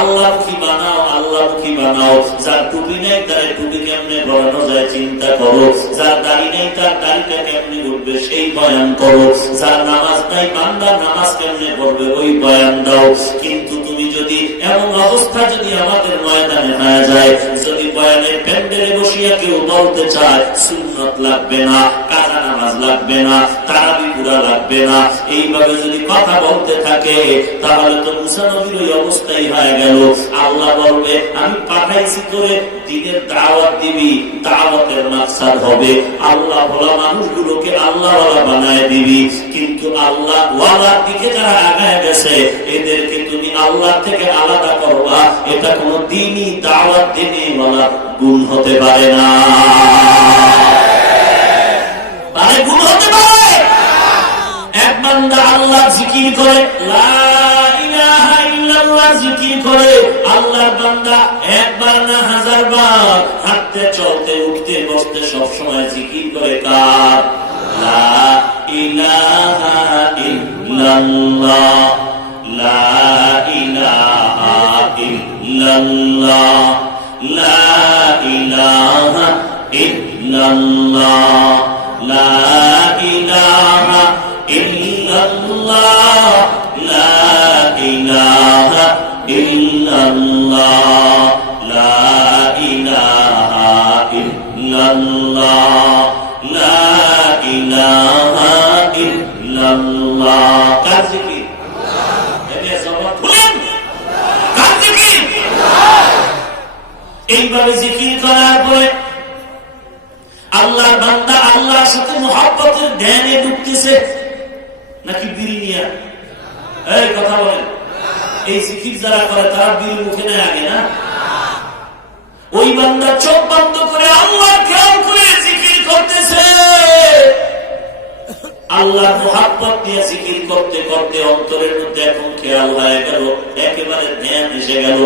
আল্লাহমুখী বানাও, আল্লাহমুখী বানাও। যার টুপি নাই তার টুপি কেমনে বড়ানো যায় চিন্তা করো, যার দাড়ি নেই তার দাড়িটা কেমনে উঠবে সেই বয়ান করো, যার নামাজ নাই বান্দা নামাজ কেমনে পড়বে ওই বয়ান দাও। কিন্তু তুমি যদি এমন অবস্থা যদি আমাদের ময়দানে হয়ে যায়, যদি বয়ানের প্যান্ডেলে বসিয়া কেউ বলতে চায় সুন্নত লাগবে না, কাজা নামাজ লাগবে না, তারাবি পুরা লাগবে না, এইভাবে যদি কথা বলতে থাকে, তাহলে তো মুসা নবীর ওই অবস্থাই হয়ে গেল। আল্লাহ বলবে আমি পাঠাইছি করে দিনের দাওয়াত দিবি, দাওয়াতের মাকসাদ হবে আল্লাহ ওয়ালা মানুষগুলোকে আল্লাহ ওয়ালা বানায় দিবি। কিন্তু আল্লাহ ওয়ালার দিকে যারা আগায় গেছে এদেরকে তুমি আল্লাহ থেকে আলাদা করবা, এটা কোন দিনই দাওয়াত দিনে ওয়ালা গুণ হতে পারে না। মানে গুণ হতে পারে? এক বান্দা আল্লাহ জিকির করে, লা ইলাহা ইল্লাল্লাহ জিকির করে, আল্লাহর বান্দা একবার না হাজার বার হাঁটতে চলতে উঠতে বসতে সব সময় জিকির করে কার? লা ইলাহা ইল্লাল্লাহ, লা ইলাহা ইল্লাল্লাহ, লা ইলাহা ইল্লাল্লাহ লা ইলাহা ইল্লাল্লাহ লা ইলাহা ইল্লাল্লাহ লা ইলাহা ইল্লাল্লাহ লা ইলাহা ইল্লাল্লাহ। কার জিকির? এদের জবান খুলেন, কার জিকির? এইভাবে জিকির করার পরে আল্লাহর বান্দা আল্লাহর সাথে মুহাব্বতের ধ্যানে ঢুকতেছে নাকি বিড়ি নিয়ে? এই কথা বলেন, এই জিকির যারা করে তারা বিড়ি মুখে নেয় আগে না? ওই বান্দা চোখ বন্ধ করে আল্লাহ খেয়াল করে জিকির করতেছে। আল্লাহর মুহাব্বত নিয়ে জিকির করতে করতে অন্তরের মধ্যে এখন খেয়াল হয়ে গেল, একেবারে ধ্যান এসে গেল,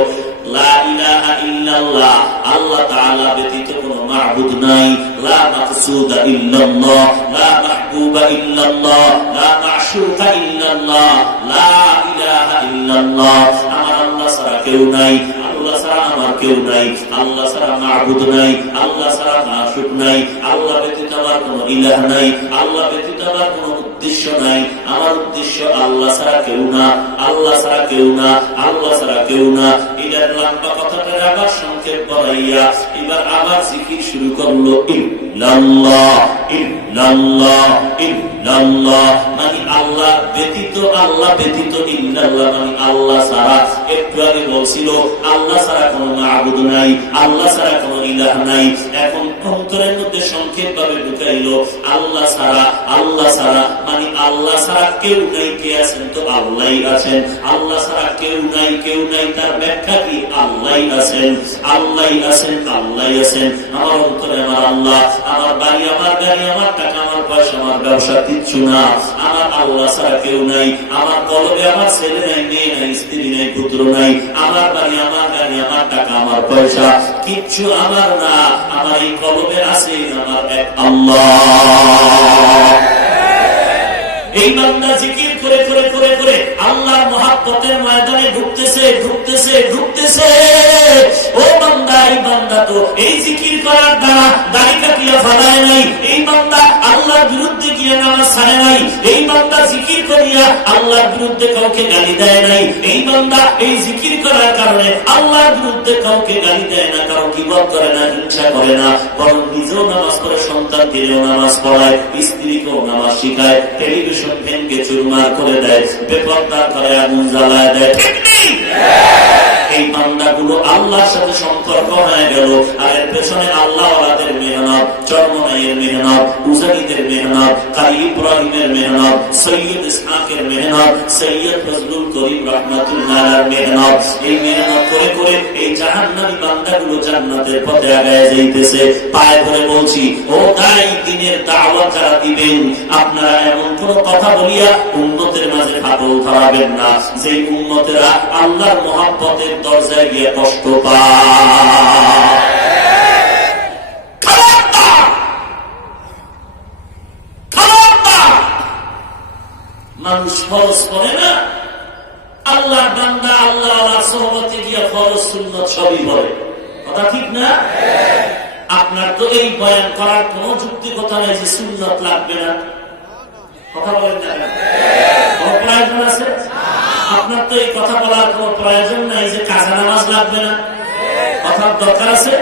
লা ইলাহা ইল্লাল্লাহ, আল্লাহ তাআলা ব্যতীত কোনো মাবুদ নাই, লা মাকসুদা ইল্লাল্লাহ, লা মাহবুবা ইল্লাল্লাহ, লা মাশউকা ইল্লাল্লাহ, লা ইলাহা ইল্লাল্লাহ, আমার আল্লাহ ছাড়া কেউ নাই, আল্লাহ ছাড়া আমার কেউ নাই, আল্লাহ ছাড়া মাবুদ নাই, আল্লাহ ছাড়া মাশউক নাই, আল্লাহ ব্যতীত আমার কোনো ইলাহ নাই, আল্লাহ ব্যতীত আমার কোনো উদ্দেশ্য নাই, আমার উদ্দেশ্য আল্লাহ ছাড়া কেউ না, আল্লাহ ছাড়া কেউ না, আল্লাহ ছাড়া কেউ না। এটার লম্বা কথাটার আবার সংক্ষেপ করাইয়া এবার আবার জিকির শুরু করলো, ইল্লাল্লাহ ইল্লাল্লাহ ইল্লাল্লাহ, মানে আল্লাহ ব্যতীত, আল্লাহ ব্যতীত, ইল্লাল্লাহ মানে আল্লাহ ছাড়া। একটু আগে বলছিল আল্লাহ ছাড়া কোনো মাবুদ নাই, আল্লাহ ছাড়া কোনো ইলাহ নাই, এখন অন্তরের মধ্যে সংক্ষেপ ভাবে ঢুকাইলো আল্লাহ ছাড়া, আল্লাহ ছাড়া মানে আল্লাহ ছাড়া কেউ নাই, কে আছেন? তো আল্লাহই আছেন। আল্লাহ ছাড়া কেউ নাই, কেউ নাই, তার ব্যাখ্যা কি? আল্লাহই আছেন, আল্লাহই আছেন, আল্লাহই আছেন। আমার অন্তরে আমার আল্লাহ, আমার বাড়ি, আমার গাড়ি, আমার টাকা, আমার পয়সা, আমার ব্যবসা কিচ্ছু না, আমার আল্লাহ ছাড়া কেউ নাই। আমার কলবে আমার ছেলে নাই, মেয়ে নাই, স্ত্রী নাই, পুত্র নাই, আমার বাড়ি, আমার গাড়ি, আমার টাকা, আমার পয়সা কিচ্ছু আমার না, আমার এই কলবে আছে আমার এক আল্লাহ। এই বান্দা জিকির করে করে করে করে আল্লাহর মুহাব্বতের ময়দানে ঢুকতেছে ঢুকতেছে ঢুকতেছে। ও বান্দা, এই বান্দা তো এই জিকির করার দ্বারা দাড়ি কাটিয়া ফালায় নাই, এই বান্দা আল্লাহর বিরুদ্ধে গিয়ে নামাজ ছাড়ে নাই, এই বান্দা জিকির করিয়া আল্লাহর বিরুদ্ধে কাউকে গালি দেয় নাই, এই বান্দা এই জিকির করার কারণে আল্লাহর বিরুদ্ধে কাউকে গালি দেয় না, কারো গীবত করে না, হিংসা করে না, বরং নিজেও নামাজ পড়ে, সন্তানকেও নামাজ পড়ায়, স্ত্রীকেও নামাজ শিখায়, টেলিভিশন ফ্যানকে চুরমার করে দেয়, বেপরদার করে আগুন জ্বালায় দেয়। ঠিক নেই? এই বান্দাগুলো আল্লাহর সাথে সম্পর্ক হয়ে গেল, আর এর পেছনে আল্লাহ ওয়ালাদের মেহনত, চরমনাইয়ের মেহনত, উজানিদের মেহনত, কারি ইব্রাহিমের মেহনত, সৈয়দ ইসহাকের মেহনত, সৈয়দ ফজলুল করিম রাহমাতুল্লাহর মেহনত। এই মেহনত করে করে এই জাহান্নামী বান্দাগুলো জান্নাতের পথে আগায় যাইতেছে। পায়ে ধরে বলছি, ও তাই দিনের দাওয়াত যারা দিবেন, আপনারা এমন কোন কথা বলিয়া উম্মতের মাঝে ফাটল ধরাবেন না যে উম্মতেরা আল্লাহর মুহাব্বতের দরজায় গিয়ে কষ্ট পায়। মানুষ ফরজ করে না, আল্লাহর বান্দা আল্লাহর সোহবতে গিয়া ফরজ সুন্নাত সবই করে। কথা ঠিক না? আপনার তো এই বয়ান করার কোন যুক্তিকতা নাই যে সুন্নাত লাগবে না। কথা বলেন না, কোন প্রয়োজন আছে? আপনার তো এই কথা বলার কোন প্রয়োজন নাই যে কাজা নামাজ লাগবে না। কথার দরকার আছে?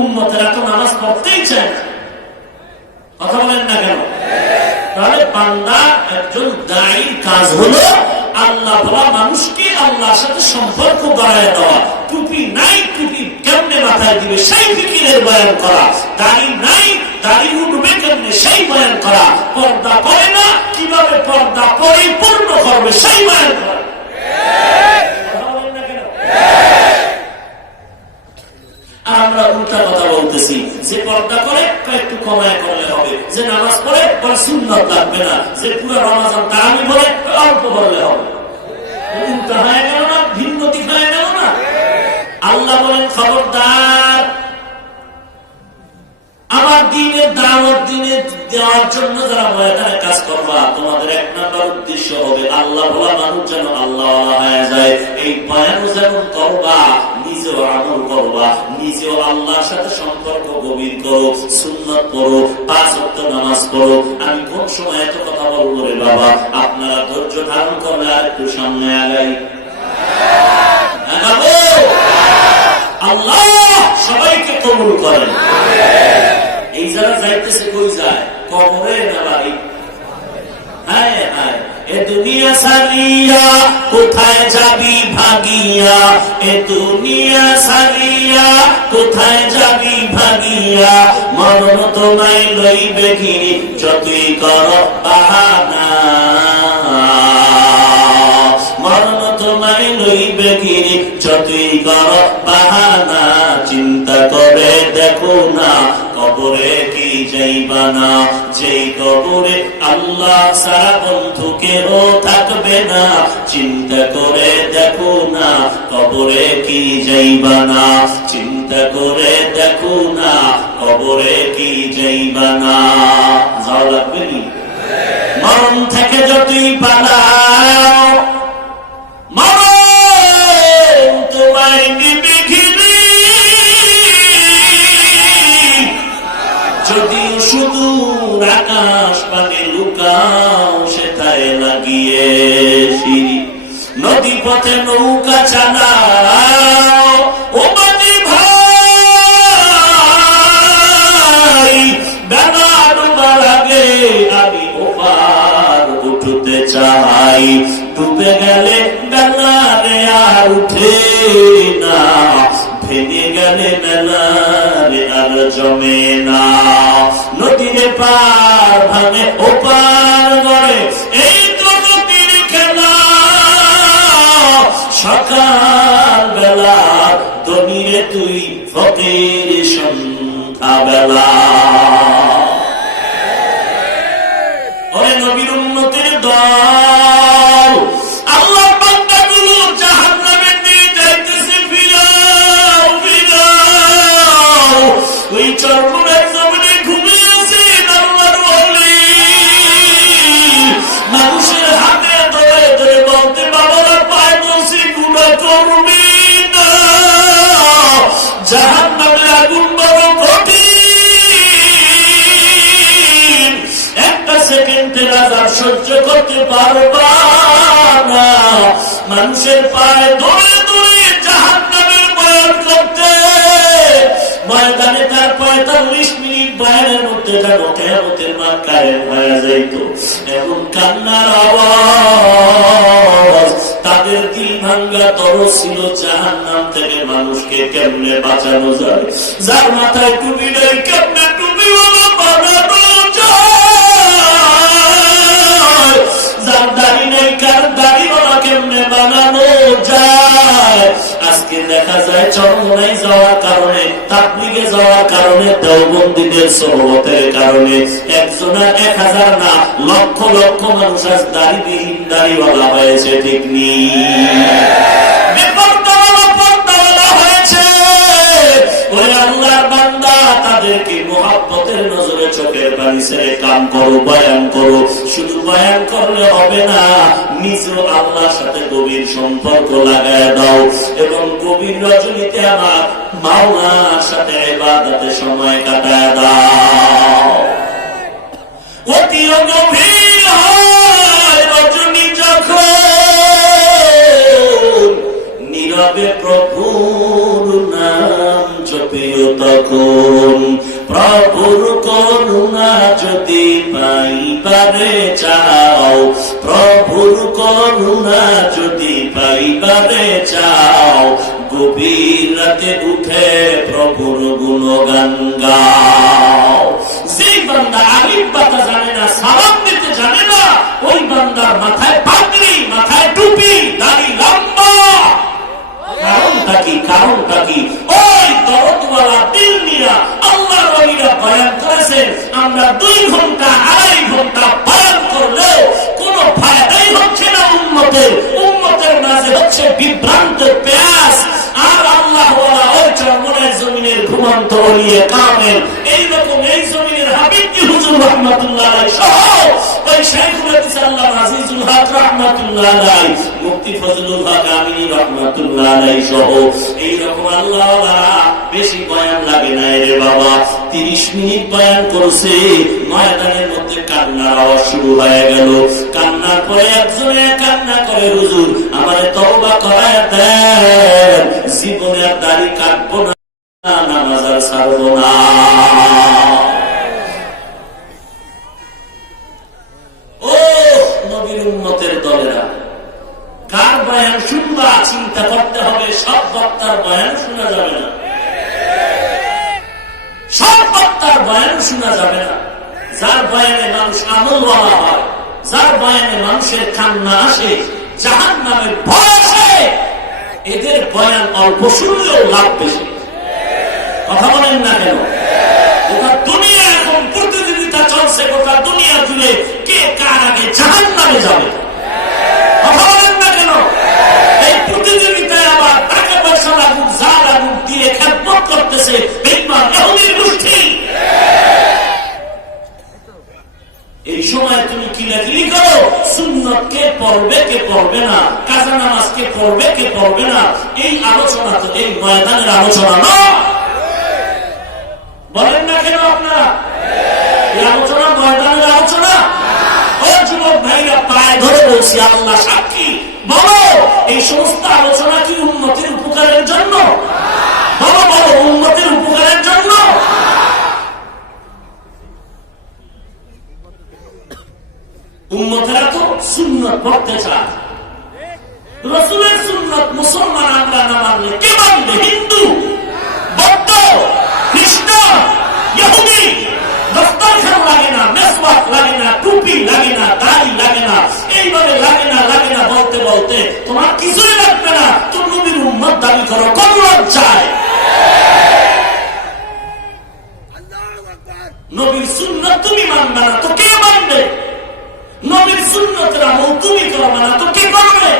উম্মতেরা তো নামাজ পড়তেই চায় না। কথা বলেন না কেন? তাহলে বান্দা একজন দায়ীর কাজ হলো আল্লাহ বলা মানুষকে আল্লাহর সাথে সম্পর্ক বাড়ায় দেওয়া। টুপি নাই, টুপি কেমনে মাথায় দিবে সেই ফিকিরের বয়ান করা। দাড়ি নাই, দাড়ি উঠবে কেমনে সেই বয়ান করা। পর্দা করে না, কিভাবে পর্দা পরিপূর্ণ করবে সেই বয়ান করা। আমরা উল্টা কথা বলতেছি, যে পর্দা করে একটু কমায় করলে হবে, যে নামাজ পড়ে সুন্নাত লাগবে না, যে পুরো রমজান তারাবি বলে অল্প বললে হবে। উল্টা হয়ে গেল না? ভিন্নতি হয়ে গেল না? আল্লাহ বলেন, খবরদার, আমার দিনের দাওয়াত দিনে দেওয়ার জন্য যারা ময়দানে কাজ করবা, তোমাদের এক নাম্বার উদ্দেশ্য হবে আল্লাহ বলা মানুষ যেন আল্লাহ হয়ে যায়। এই বয়ানও যেমন করবা, নিজেও আমল করবা, নিজেও আল্লাহর সাথে সম্পর্ক গভীর করো, সুন্নাত পড়ো, 5 ওয়াক্ত নামাজ পড়ো। আমি কোন সময় এত কথা বলবো রে বাবা, আপনারা ধৈর্য ধারণ করলে আর একটু সামনে আগাই। আল্লাহ সবাইকে কবুল করেন। এই যারা যাইতেছে কই যায়, কবরে না বাড়ি? হায় হায়, এ দুনিয়া সারিয়া কোথায় যাবি ভাগিয়া, এ দুনিয়া সারিয়া কোথায় যাবি ভাগিয়া, মরণ তোমায় লইবে ঘিরে যতই করো বাহানা, মরণ তোমায় লইবে ঘিরে যতই করো বাহানা, চিন্তা করে দেখো না কবরে কি যাইবা না, যেই কবরে আল্লাহ সারা বন্ধু কেউ থাকবে না, চিন্তা করে দেখো না কবরে কি যাইবা না, চিন্তা করে দেখো না কবরে কি যাইবা না। যাওয়া লাগবে নি? মরণ থেকে যতই পালাও, মরণ তোমায় নিবে ঘিরে, যদি শুধু আকাশ পানে লুকাও সেটায় লাগিয়ে সিঁড়ি, নদী পথে নৌকা চালাও ও মাঝি ভাই, বেলা ডুবার আগে আমি ওপার উঠতে চাই, ডুবে গেলে বেলা রে আর উঠে না, ভেঙে গেলে মেলা রে আর জমে না, নদীর পার ভাঙে ওপার গড়ে, এই তো নদীর খেলা, সকাল বেলা দনিরে তুই ফকির সন্ধ্যা বেলা। ওরে নবীর উম্মতের দল, আল্লাহর বান্দাগুলো জাহান্নামের দিকে যাইতেছে, ফিরাও ফিরাও, ওই চরমুনার জমিনে ঘুমিয়ে আছে আল্লাহর ওলি, মানুষের হাতে ধরে ধরে বলতে বাবারা পায় বসে গুনাহ করবি না, জাহান্নামের আগুন বড় কঠিন, একটা সেকেন্ডের আযাব সহ্য করতে পারবা না, মানুষের পায়ে ধরে ধরে জাহান্নামের বয়ান করতে, ময়দানে তার 45 মিনিট বয়ানের মধ্যে যেন কিয়ামতের মাঠ কায়েম হয়ে যাইত, এবং কান্নার আওয়াজ, তাদের দিল ভাঙ্গা তর ছিল জাহান্নাম থেকে মানুষকে কেমনে বাঁচানো যায়, যার মাথায় টুপি নেই কেমনে টুপিওয়ালা বানানো যায়, যার দাড়ি নেই কার দাড়িওয়ালা কেমনে বানানো যায়। আজকে দেখা যায় চরমনায় যাওয়ার কারণে, তাবলীগে যাওয়ার কারণে, দেওবন্দীদের সোহবতের কারণে একজনা 1000 না লক্ষ লক্ষ মানুষ আজ দাড়িবিহীন দাড়িওয়ালা হয়েছে, ঠিক নেই? পর্দাওয়ালা হয়েছে। ওই আল্লাহর বান্দা, তাদেরকে মোহাব্বতের নজরে চোখের পানি ছেড়ে কাম করো, বয়ান করো। শুধু বয়ান করলে হবে না, নিজেও আল্লাহর সাথে গভীর সম্পর্ক লাগায় দাও, এবং গভীর রজনীতে আমার মাওলার সাথে ইবাদতে সময় কাটায় দাও। অতি গভীর হয় রজনী যখন, নীরবে প্রভুর নাম জপিও তখন, প্রভুর করুণা যদি পাইবারে চাও, প্রভুর করুণা যদি পাইবারে চাও, গভীর রাতে উঠে প্রভুর গুণগান গাও। যেই বান্দা আলিফ বাতা জানে না, সালাম দিতে জানে না, ওই বান্দার মাথায় পাগড়ি, মাথায় টুপি, দাড়ি লম্বা। কারণটা কি? কারণটা কি? ওই দরদওয়ালা দিল নিয়া আল্লাহর ওলিরা বয়ান করেছেন, আমরা 2 ঘন্টা 2.5 ঘন্টা বয়ান করলেও কোনো ফায়দাই হচ্ছে না উম্মতের। উম্মতের মাঝে হচ্ছে বিভ্রান্ত পেয়াস। আর আল্লাহওয়ালা ওই চরমনের জমিনের ঘুমন্ত ওলিয়ে কামেল, এইরকম এই জমিনের হাবিব হুজুর রহমাতুল্লাহ আলাইহি সহ ওই শাইখুল হাদিস আল্লামা আজিজুল হক রহমাতুল্লাহ আলাইহি, মুফতি ফজলুল হক আমিনী রহমাতুল্লাহ আলাইহি সহ এইরকম আল্লাহওয়ালা বেশি বয়ান লাগে না রে বাবা। 30 মিনিট বয়ান করছে, ময়দানের মধ্যে কান্নার আওয়াজ শুরু হয়ে গেল। কান্নার পরে একজনে কান্না করে, হুজুর আমারে তওবা করায় দেন, জীবনে আর দাড়ি কাটবো না, নামাজ আর ছাড়বো না। ও নবীর উম্মতের দলেরা, কার বয়ান শুনবা চিন্তা করতে হবে। সব বক্তার বয়ান শোনা যাবে না, সব বক্তার বয়ান শোনা যাবে না। যার বয়ানে মানুষ আমলওয়ালা হয়, যার বয়ানে মানুষের কান্না আসে, জাহান্নামের ভয় আসে, এদের বয়ান অল্প শুনলেও লাভ বেশি। কথা বলেন না কেন? গোটা দুনিয়া এখন প্রতিযোগিতা চলছে, গোটা দুনিয়া জুড়ে কে কার আগে জাহান্নামে যাবে। কথা বলেন না কেন? এই প্রতিযোগিতায় আবার টাকা পয়সা লাগুক, যা লাগুক দিয়ে খেদমত করতেছে বেঈমান ইহুদির গোষ্ঠী। এই সময় তুমি কিলাকিলি করো, সুন্নত কে পড়বে কে পড়বে না, কাজা নামাজ কে পড়বে কে পড়বে না, এই আলোচনা তো এই ময়দানের আলোচনা না। বলেন না কেন আপনারা? এই আলোচনা ময়দানের আলোচনা। ও যুবক ভাইরা, পায়ে ধরে বলছি, আল্লাহ সাক্ষী, বলো এই সমস্ত আলোচনা কি উম্মতের উপকারের জন্য? বলো বলো, উম্মতের উপকারের জন্য? উম্মতেরা তো সুন্নত পড়তে চায়, রাসূলের সুন্নত মুসলমান আমরা না মানলে কে মানবে? হিন্দু, বৌদ্ধ, খ্রিস্টান, ইহুদি। দস্তারখান লাগে না, মেসওয়াক লাগে না, টুপি লাগে না, দাড়ি লাগে না, এইভাবে লাগে না লাগে না বলতে বলতে তোমার কিছুই লাগবে না, তুমি নবীর উম্মত দাবি করো, কোন লজ্জায়? নবীর সুন্নত তুমি মানবে না তো কে মানবে? নবীর সুন্নতের আমল তুমি করবে না তো কে করবে?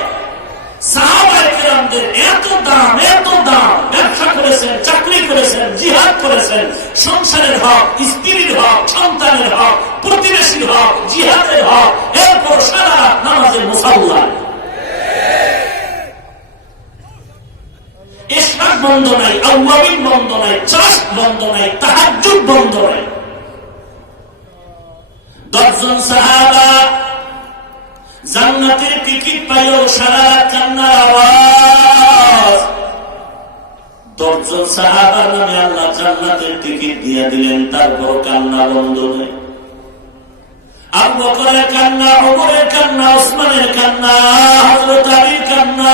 সাহাবায়ে কেরামদের এত দাম, এত দাম, ব্যবসা করেছেন, চাকরি করেছেন, জিহাদ করেছেন, সংসারের হক, স্ত্রীর হক, সন্তানের হক, প্রতিবেশীর হক, জিহাদের হক, এরপর সারা রাত নামাজের মুসাল্লায়। ইশরাক বন্ধ নাই, আওয়াবিন বন্ধ নাই, চাষ বন্ধ নাই, তাহাজ্জুদ বন্ধ নাই। 10 জন সাহাবা জান্নাতের টিকিট পাইল, সারা রাত কান্নার আওয়াজ। 10 জন সাহাবার নামে আল্লাহ জান্নাতের টিকিট দিয়ে দিলেন, তারপর কান্না বন্ধ নেই। আবু বকরের কান্না, ওমরের কান্না, ওসমানের কান্না, হযরত আলীর কান্না,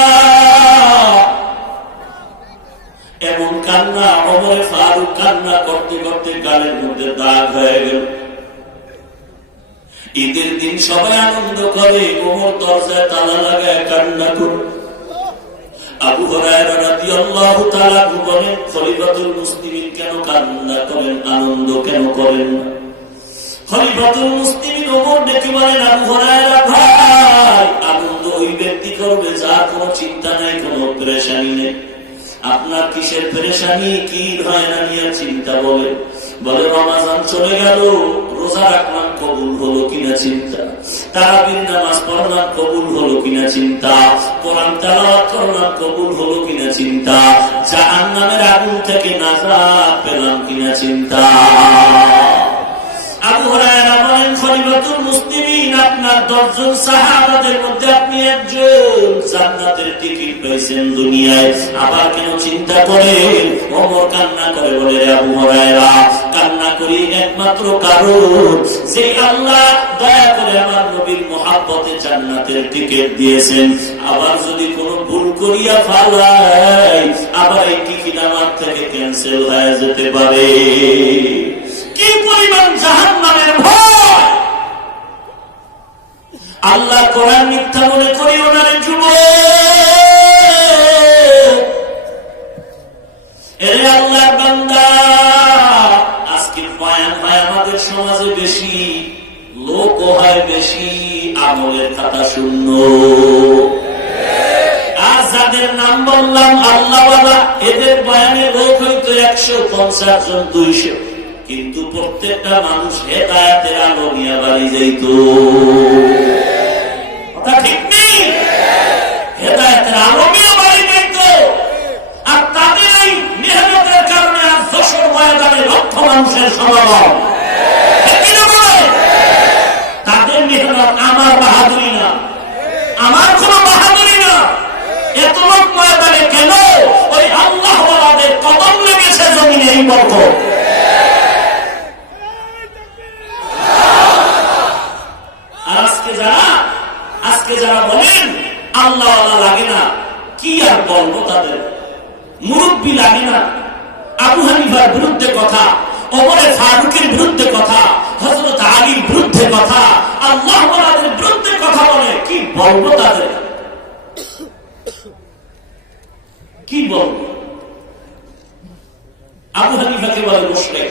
এমন কান্না, ওমরে ফারুক কান্না করতে করতে গালের মধ্যে দাগ হয়ে গেল। ঈদের দিন সবাই আনন্দ করে, ওমর দরজায় তালা লাগায় কান্না করে। আবু হুরায়রা রাদিয়াল্লাহু তাআলা বলেন, খলিফাতুল মুসলিমিন কেন কান্না করেন, আনন্দ কেন করেন না? খলিফাতুল মুসলিমিন ওমর ডেকে বলেন, আবু হুরায়রা ভাই, আনন্দ ওই ব্যক্তি করবে যার কোনো চিন্তা নাই, কোনো পেরেশানি নেই। আপনার কিসের পেরেশানি, কি হয় না নিয়ে চিন্তা? বলে রমাজান চলে গেল, রোজা রাখলাম, কবুল হলো কিনা চিন্তা, তারাবির নামাজ পড়লাম, কবুল হলো কিনা চিন্তা, কোরআন তেলাওয়াত করলাম, কবুল হলো কিনা চিন্তা, জাহান্নামের আগুন থেকে নাজাত পেলাম কিনা চিন্তা। আবু হুরায়রা বলেন, খলিফাতুল মুসলিমিন আপনার 10 জন সাহাবাদের মধ্যে আপনি একজন, জান্নাতের টিকিট পেয়েছেন দুনিয়ায়, আবার কেন চিন্তা করেন? ওমর কান্না করে বলে, আবু হুরায়রা কান্না করি একমাত্র কারণ, যে আল্লাহ দয়া করে আমার নবীর মহব্বতে জান্নাতের টিকিট দিয়েছেন, আবার যদি কোনো ভুল করিয়া ফেলাই, আবার এই টিকিট আমার থেকে ক্যান্সেল হয়ে যেতে পারে। কি পরিমাণ জাহান্নামের ভয়! আল্লাহ কোরআন মিথ্যা মনে করি ওনার যুবক, এরে আল্লাহর বান্দা, আজকে বয়ান হয় আমাদের সমাজে বেশি, লোক হয় বেশি, আমলের খাতা শূন্য। আর যাদের নাম বললাম আল্লাহওয়ালা, এদের বয়ানে লোক হয়তো 150 জন, 200, কিন্তু প্রত্যেকটা মানুষ হেদায়েতের আলো নিয়ে বাড়ি যাইত। কথা ঠিক নেই? হেদায়েতের আলমীয় বাড়ি পেত, আর তাদের এই মেহনতের কারণে আর যশোর ময়দানে লক্ষ মানুষের সমাগম। তাদের মেহনত আমার বাহাদুরি না, আমার কোন বাহাদুরি না। এত লোক ময়দানে কেন? ওই আল্লাহ ওয়ালাদের কদম লেগেছে জমিনে, এই বরকত। আর আজকে যারা বলেন আল্লাহ ওয়ালা লাগে না, কি আর বলবো তাদের? মুরব্বী লাগে না, আবু হানিফার বিরুদ্ধে কথা, ওমরে ফারুকের বিরুদ্ধে কথা, হযরত আলীর বিরুদ্ধে কথা, আল্লাহ ওয়ালাদের বিরুদ্ধে কথা বলে, কি বলবো তাদের? কি বলবো? আবু হানিফাকে বলে মুশরিক,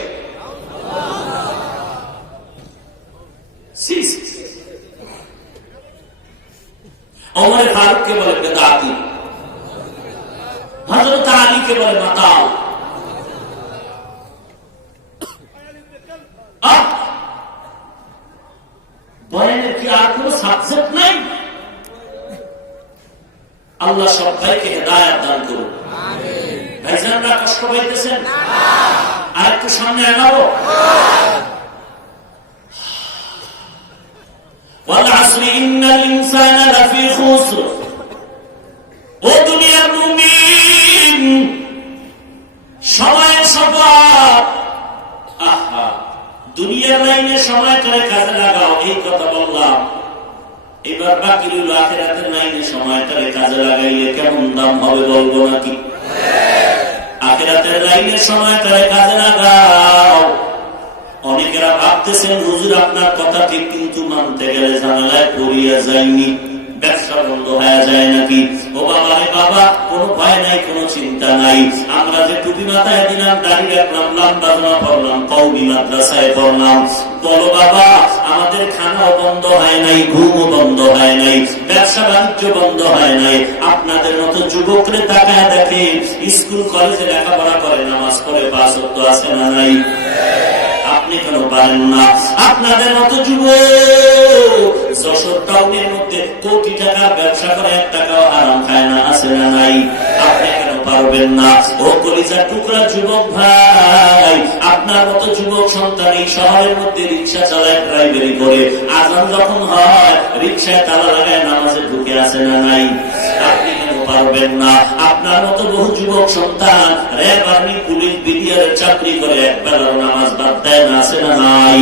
ওমরে ফারুককে বলে বেদাতি, হযরত আলীকে বলে মাতাল। বলেনের কি আর কোন সাবজেক্ট নাই? আল্লাহ সবাইকে হেদায়েত দান করুন। ভাইজানরা কষ্ট পাইতেছেন? আর একটু সামনে আগাবো। والعصر إن الإنسان لفي خسر। ও দুনিয়ার মুমিন, সময় সফল। আহা, দুনিয়ার লাইনে সময় করে কাজে লাগাও, এই কথা বললাম। এবার বাকি রইল আখিরাতের লাইনে সময় করে কাজে লাগাইলে কেমন দাম হবে বলবো নাকি? আখিরাতের লাইনে সময় করে কাজে লাগাও। অনেকেরা ভাবতেছেন হুজুর আপনার কথা ঠিক, কিন্তু মানতে গেলে ঝামেলায় পড়িয়া যায়নি, ব্যবসা বন্ধ হয়ে যায় নাকি? ও বাবা রে বাবা, কোনো ভয় নাই, কোনো চিন্তা নাই। আমরা যে টুপি মাথায় দিলাম, দাড়ি রাখলাম, লম্বা জামা পরলাম, কওমি মাদ্রাসায় পড়লাম, বলো বাবা আমাদের খানাও বন্ধ হয় নাই, ঘুমও বন্ধ হয় নাই, ব্যবসা বাণিজ্য বন্ধ হয় নাই। আপনাদের মতো যুবকরে তাকায় দেখে, স্কুল কলেজে লেখাপড়া করে, নামাজ পড়ে, 5 ওয়াক্ত আছে না নাই? আপনি কেন পারেন না? আপনাদের মতো যুবক যশোর টাউনের মধ্যে কোটি টাকার ব্যবসা করে 1 টাকাও হারাম খায় না, আছে না নাই? আপনি কেন পারবেন না? ও কলিজার টুকরা যুবক ভাই, আপনার মতো যুবক সন্তান এই শহরের মধ্যে রিক্সা চালায়, ড্রাইভারি করে, আজান যখন হয় রিক্সায় তালা লাগায় নামাজে ঢুকে, আছে না নাই? আপনি কেন পারবেন না? আপনার মতো বহু যুবক সন্তান র্যাব, আর্মি, পুলিশ, বিডিআর চাকরি করে, একবেলার নামাজ বাদ দেয় না, আছে না নাই?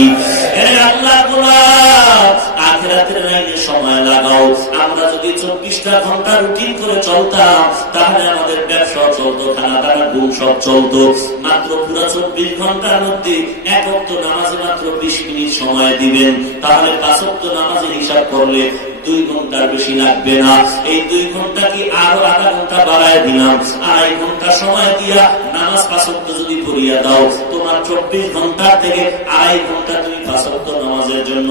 আল্লাহ আখিরাতের লাইনে সময় লাগাও। আমরা যদি 24টা ঘন্টা রুটিন করে চলতাম, তাহলে আমাদের ব্যবসা চলতো, খানা দানা ঘুম সব চলতো। মাত্র পুরো 24 ঘন্টার মধ্যে 1 ওয়াক্ত নামাজে মাত্র 20 মিনিট সময় দিবেন, তাহলে 5 ওয়াক্ত নামাজের হিসাব করলে 2 ঘন্টার বেশি লাগবে না। এই 2 ঘন্টা কি আরো আধা ঘন্টা বাড়ায় দিলাম, 2.5 ঘন্টা সময় দিয়া নামাজ 5 ওয়াক্ত যদি পড়িয়া দাও, তোমার 24 ঘন্টা থেকে 2.5 ঘন্টা তুমি 5 ওয়াক্ত নামাজের জন্য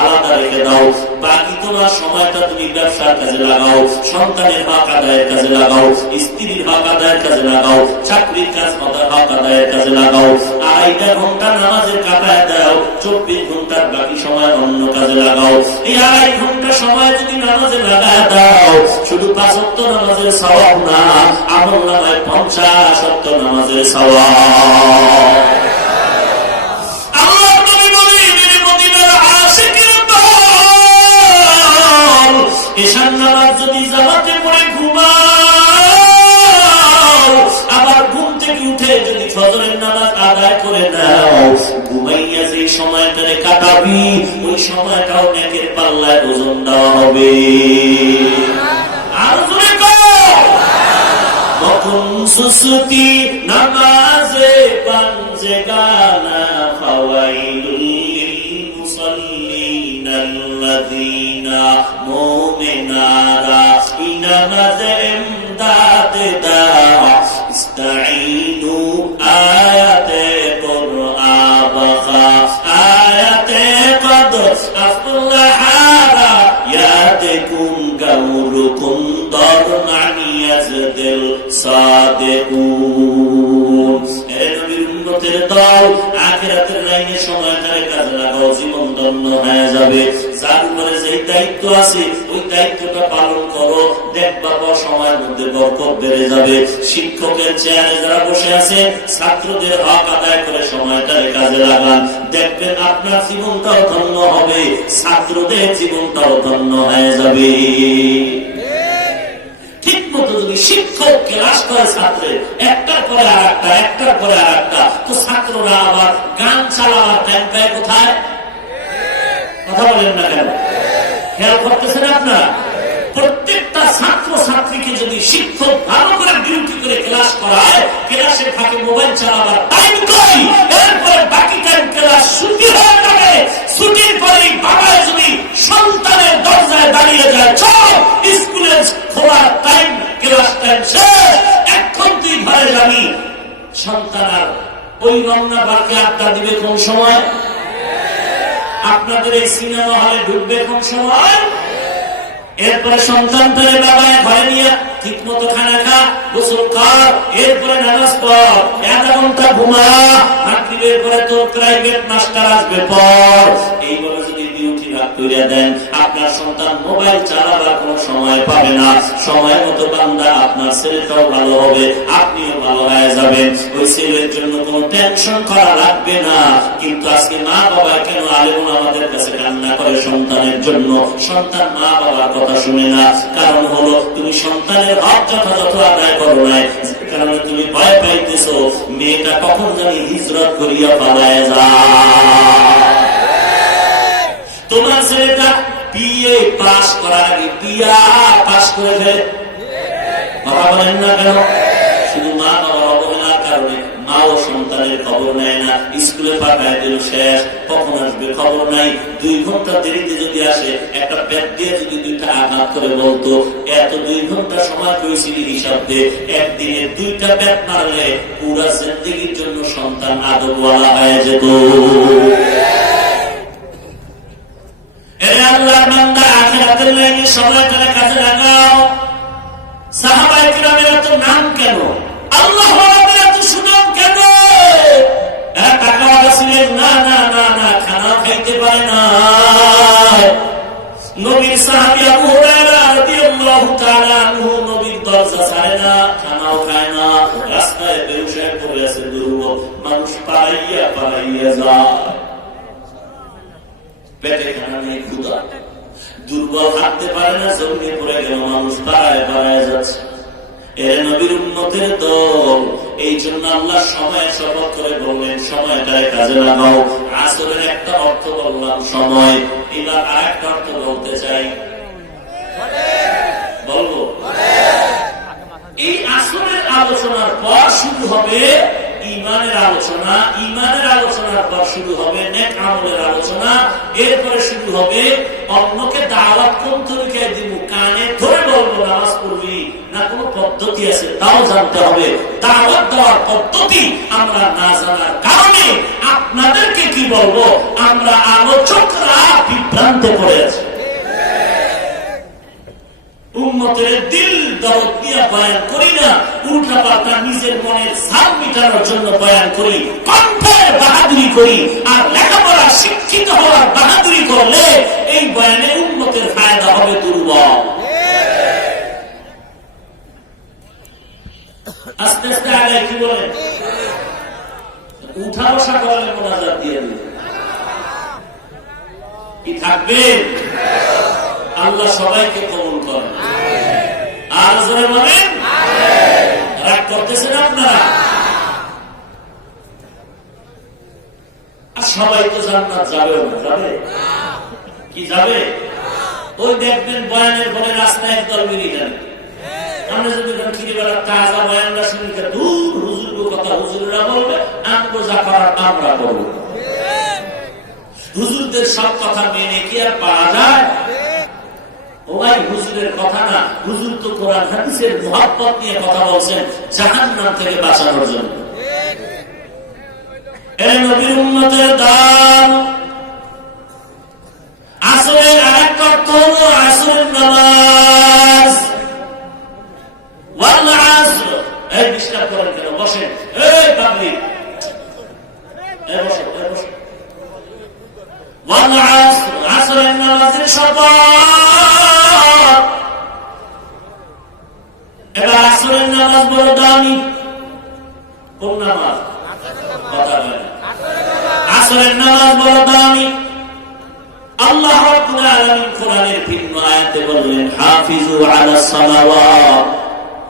আলাদা রেখে দাও। বাকি তোমার সময়টা তুমি ব্যবসার কাজে লাগাও, সন্তানের হক আদায়ের কাজে লাগাও, স্ত্রীর হক আদায়ের কাজে লাগাও, চাকরির কাজ হক আদায়ের কাজে লাগাও। 2.5 ঘন্টা নামাজের কাটায় দাও, 24 ঘন্টার বাকি সময় অন্য কাজে লাগাও। এই 2.5 ঘন্টা সময় যদি নামাজে লাগায় দাও, শুধু 5 ওয়াক্ত নামাজের সওয়াব না, আমলনামায় 50 ওয়াক্ত নামাজের সওয়াব। আল্লাহর নবী বলেন, মদিনার আশিকের দল এশার নামাজ যদি জামাতে পড়ে ঘুমাও, আবার ঘুম থেকে উঠে যদি ফজরের নামাজ আদায় করে নাও, ঘুমাইয়া যে সময়টারে কাটাবি, ওই সময়টাও নেকের পাল্লায় ওজন দেওয়া হবে। আর জোরে কও, কখন সুসুতি নামাজে পাঞ্জে গানা, ফাওয়াইলুল লিল মুসাল্লিন আল্লাযীনা মুমিনারা ইনামাজে ইমদাদ দাও, ইস্তাঈনু আয়াতে কুরআন বাখা, আয়াতে কদ আফলাহা ইয়াদকুম গাউরুকুম দরমানি ইয়াজদিল সাদিকুন। এ নবীর উম্মতের দল, আখিরাতের লাইনে সময়টারে কাজে লাগাও, জীবন ধন্য হয়ে যাবে। যার উপরে যে দায়িত্ব আছে, ওই দায়িত্বটা পালন করো, দেখবা সময়ের মধ্যে বরকত বেড়ে যাবে। শিক্ষকের চেয়ারে যারা বসে আছে, ছাত্রদের হক আদায় করে সময়টারে কাজে লাগান, দেখবেন আপনার জীবনটাও ধন্য হবে, ছাত্রদের জীবনটাও ধন্য হয়ে যাবে। ঠিক মতো যদি শিক্ষক ক্লাস করে ছাত্রের একটার পরে আর একটা, একটার পরে আর একটা, তো ছাত্ররা আবার গান চালাবার টাইম পায় কোথায়? কথা বলেন না কেন? খেয়াল করতেছেন আপনারা? প্রত্যেকটা ছাত্র ছাত্রীকে যদি শিক্ষক ভালো করে ডিউটি করে ক্লাস করায়, ক্লাসের ফাঁকে মোবাইল চালাবার টাইম কই, এরপরে বাকি টাইম ক্লাস ছুটি হয়ে যাবে, ছুটির পরে বাবায় যদি সন্তানের দরজায় দাঁড়িয়ে যায়, চল স্কুলের খোলার টাইম, ক্লাস টাইম শেষ, এখন তুই ঘরে যাবি, সন্তান আর ওই রমনা বাড়কে আড্ডা দিবে কোন সময়? আপনাদের এই সিনেমা হলে ঢুকবে কোন সময়? এরপরে সন্তান পেলে বাবায় ঘরে নিয়ে ঠিক মতো খানা খা, গোসল কর, এরপরে নামাজ পড়, 1 ঘন্টা ঘুমা, মাগরিবের পরে তোর প্রাইভেট মাস্টার আসবে পর। এইভাবে যদি ডিউটি ভাগ করে দেন, আপনার সন্তান মোবাইল চালাবার কোনো সময় পাবে না। সময় মতো বান্দা আপনার ছেলেটাও ভালো হবে, আপনিও ভালো হয়ে যাবেন। ওই ছেলের জন্য কোনো টেনশন করা লাগবে না। কিন্তু আজকে মা বাবা কেন আলেমুল আমাদের কাছে কান্না করে সন্তানের জন্য? সন্তান মা বাবার কথা শুনে না। কারণ হলো তুমি সন্তানের হক যথাযথ আদায় করো নাই, কারণে তুমি ভয় পাইতেছ মেয়েটা কখন জানি হিজরত করিয়া পালায় যায়। তোমার ছেলেটা বিএ পাস করার আগে বিয়া পাস করে ফেলে। কথা বলেন না কেন? শুধু মা বাবার অবহেলার কারণে মাও সন্তানের খবর নেয় না। স্কুলে পাঠায় দিল, শেষ, কখন আসবে খবর নাই। 2 ঘন্টা দেরিতে যদি আসে, একটা ব্যাগ দিয়ে যদি 2টা আঘাত করে বলতো, এত 2 ঘন্টা সময় পেয়েছিলি হিসাব দিয়ে, একদিনে 2টা ব্যাগ মারলে পুরা জিন্দেগির জন্য সন্তান আদবওয়ালা হয়ে যেত। আল্লাহর বান্দা, আখিরাতের লাইনে সময়টাকে কাজে লাগাও। সাহাবায়ে কিরামের এত নাম কেন? আল্লাহ ওয়ালাদের এত সুনাম কেন? এরা টাকাওয়ালা ছিলেন না, না না না, খানাও খাইতে পারে না। নবীর সাহাবী আবু হুরায়রা রাদিয়াল্লাহু তাআলা আনহু নবীর দরজা ছাড়ে না, খানাও খায় না, রাস্তায় বেহুশ পড়ে আছে, দুর্বল মানুষ পালাইয়া পালাইয়া যায়, পেটে খানা নেই, ক্ষুধা, দুর্বল, হাঁটতে পারে না, জমিয়ে পড়ে গেল, মানুষ পাড়ায় পাড়ায় যাচ্ছে। এর নবীর উম্মতের দল। এই জন্য আল্লাহ সময় শপথ করে বললেন, সময়টায় কাজে লাগাও। আসরের একটা অর্থ বললাম সময়, এবার আরেকটা অর্থ বলতে চাই, বলবো। এই আসরের আলোচনার পর শুরু হবে ইমানের আলোচনা, ইমানের আলোচনার পর শুরু হবে নেক আমলের আলোচনা, এরপরে শুরু হবে অন্যকে দাওয়াত কোন তরিকায় দিব, কানে ধরে বলবো নামাজ পড়বি না, কোন পদ্ধতি আছে তাও জানতে হবে। দাওয়াত দেওয়ার পদ্ধতি আমরা না জানার কারণে আপনাদেরকে কি বলবো, আমরা আলোচকরা বিভ্রান্তে পড়ে আছি। উম্মতের দিল দরদ নিয়ে বয়ান করি না, উল্টা পাল্টা নিজের মনের ঝাল মিটানোর জন্য বয়ান করি, কণ্ঠের বাহাদুরি করি। আর লেখাপড়া শিক্ষিত হওয়ার বাহাদুরি করলে এই বয়ানে উম্মতের ফায়দা হবে দুর্বল। আস্তে আস্তে আগে কি বলেন, উঠা বসা করলে মোনাজাত দিয়ে দিল কি থাকবে? আল্লাহ সবাইকে কবুল করেন। আর জোরে বলেন, রাগ করতেছেন আপনারা? আর সবাই তো জান্নাত যাবে না, যাবে কি যাবে? ওই দেখবেন বয়ানের পরে রাস্তায় একদল বেরিয়ে যান। আমরা যদি খিরিবেলা তাজা বয়ানরা শুনি, দূর হুজুর কথা হুজুররা বলবে, আমরা যা করার আমরা করবো। হুজুরদের সব কথা মেনে কি আর পাওয়া যায়? ওই হুজুরের কথা না, হুজুর তো কোরআন হাদিসের মুহাব্বত নিয়ে কথা বলছেন জাহান্নাম থেকে বাঁচানোর জন্য। এই নবীর উম্মতের দাম। আসরের আরেকটা অর্থ হলো আসরের নামাজ। ওয়াল আসর, এই ডিস্টার্ব করেন কেন? বসেন, এই পাবলিক, এই বসেন, এই বসেন। ওয়াল আসর, আসরের নামাজের শপথ। এবার আসরের নামাজ বড় দামি। কোন নামাজ? কথা বলেন। আসরের নামাজ বড় দামি। আল্লাহ রাব্বুল আলামিন কোরআনের ভিন্ন আয়াতে বললেন, হাফিজু আলাস সালাওয়াত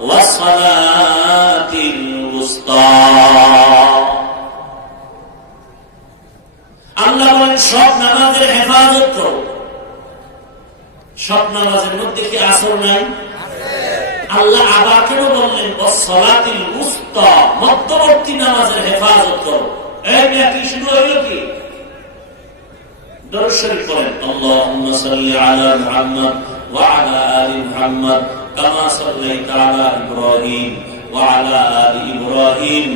ওয়াস সালাতিল উসতা। আল্লাহ বলেন সব নামাজের হেফাজত করো। সব নামাজের মধ্যে কি আসর নাই? আল্লাহ আবার কেন বললেন ওয়াস সালাতিল উসতা, মধ্যবর্তী নামাজের হেফাজত করো। এই মিয়া কি শুরু হইল কি? দরুদ শরীফ পড়েন, আল্লাহুম্মা সাল্লি আলা মুহাম্মদ ওয়া আলা আলি মুহাম্মদ কামা সাল্লাইতা আলা ইব্রাহিম ওয়া আলা আলি ইব্রাহিম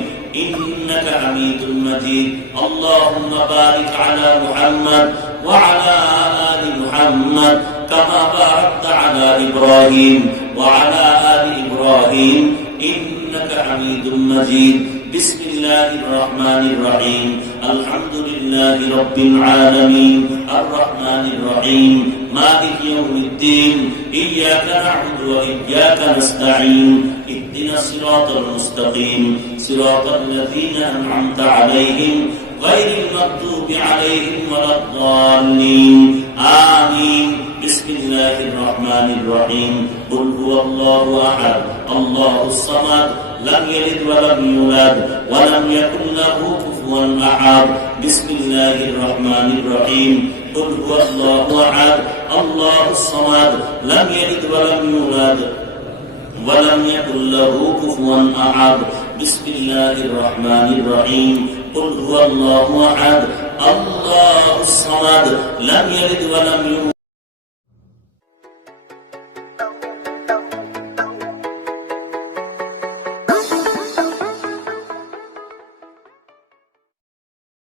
ইন্নাকা হামিদুম মাজিদ। আল্লাহুম্মা বারিক আলা মুহাম্মদ ওয়া আলা আলি মুহাম্মদ কামা বারাকতা আলা ইব্রাহিম ওয়া আলা আলি ইব্রাহিম ইন্নাকা হামিদুম মাজিদ। بسم الله الرحمن الرحيم الحمد لله رب العالمين الرحمن الرحيم مالك يوم الدين إياك نعبد وإياك نستعين اهدنا الصراط المستقيم صراط الذين أنعمت عليهم غير المغضوب عليهم ولا الضالين آمين بسم الله الرحمن الرحيم قل هو الله أحد الله الصمد لم يلد ولم يولد ولم يكن له كفوا أحد بسم الله الرحمن الرحيم قل هو الله أحد الله الصمد لم يلد ولم يولد ولم يكن له كفوا أحد بسم الله الرحمن الرحيم قل هو الله أحد الله الصمد لم يلد ولم يولد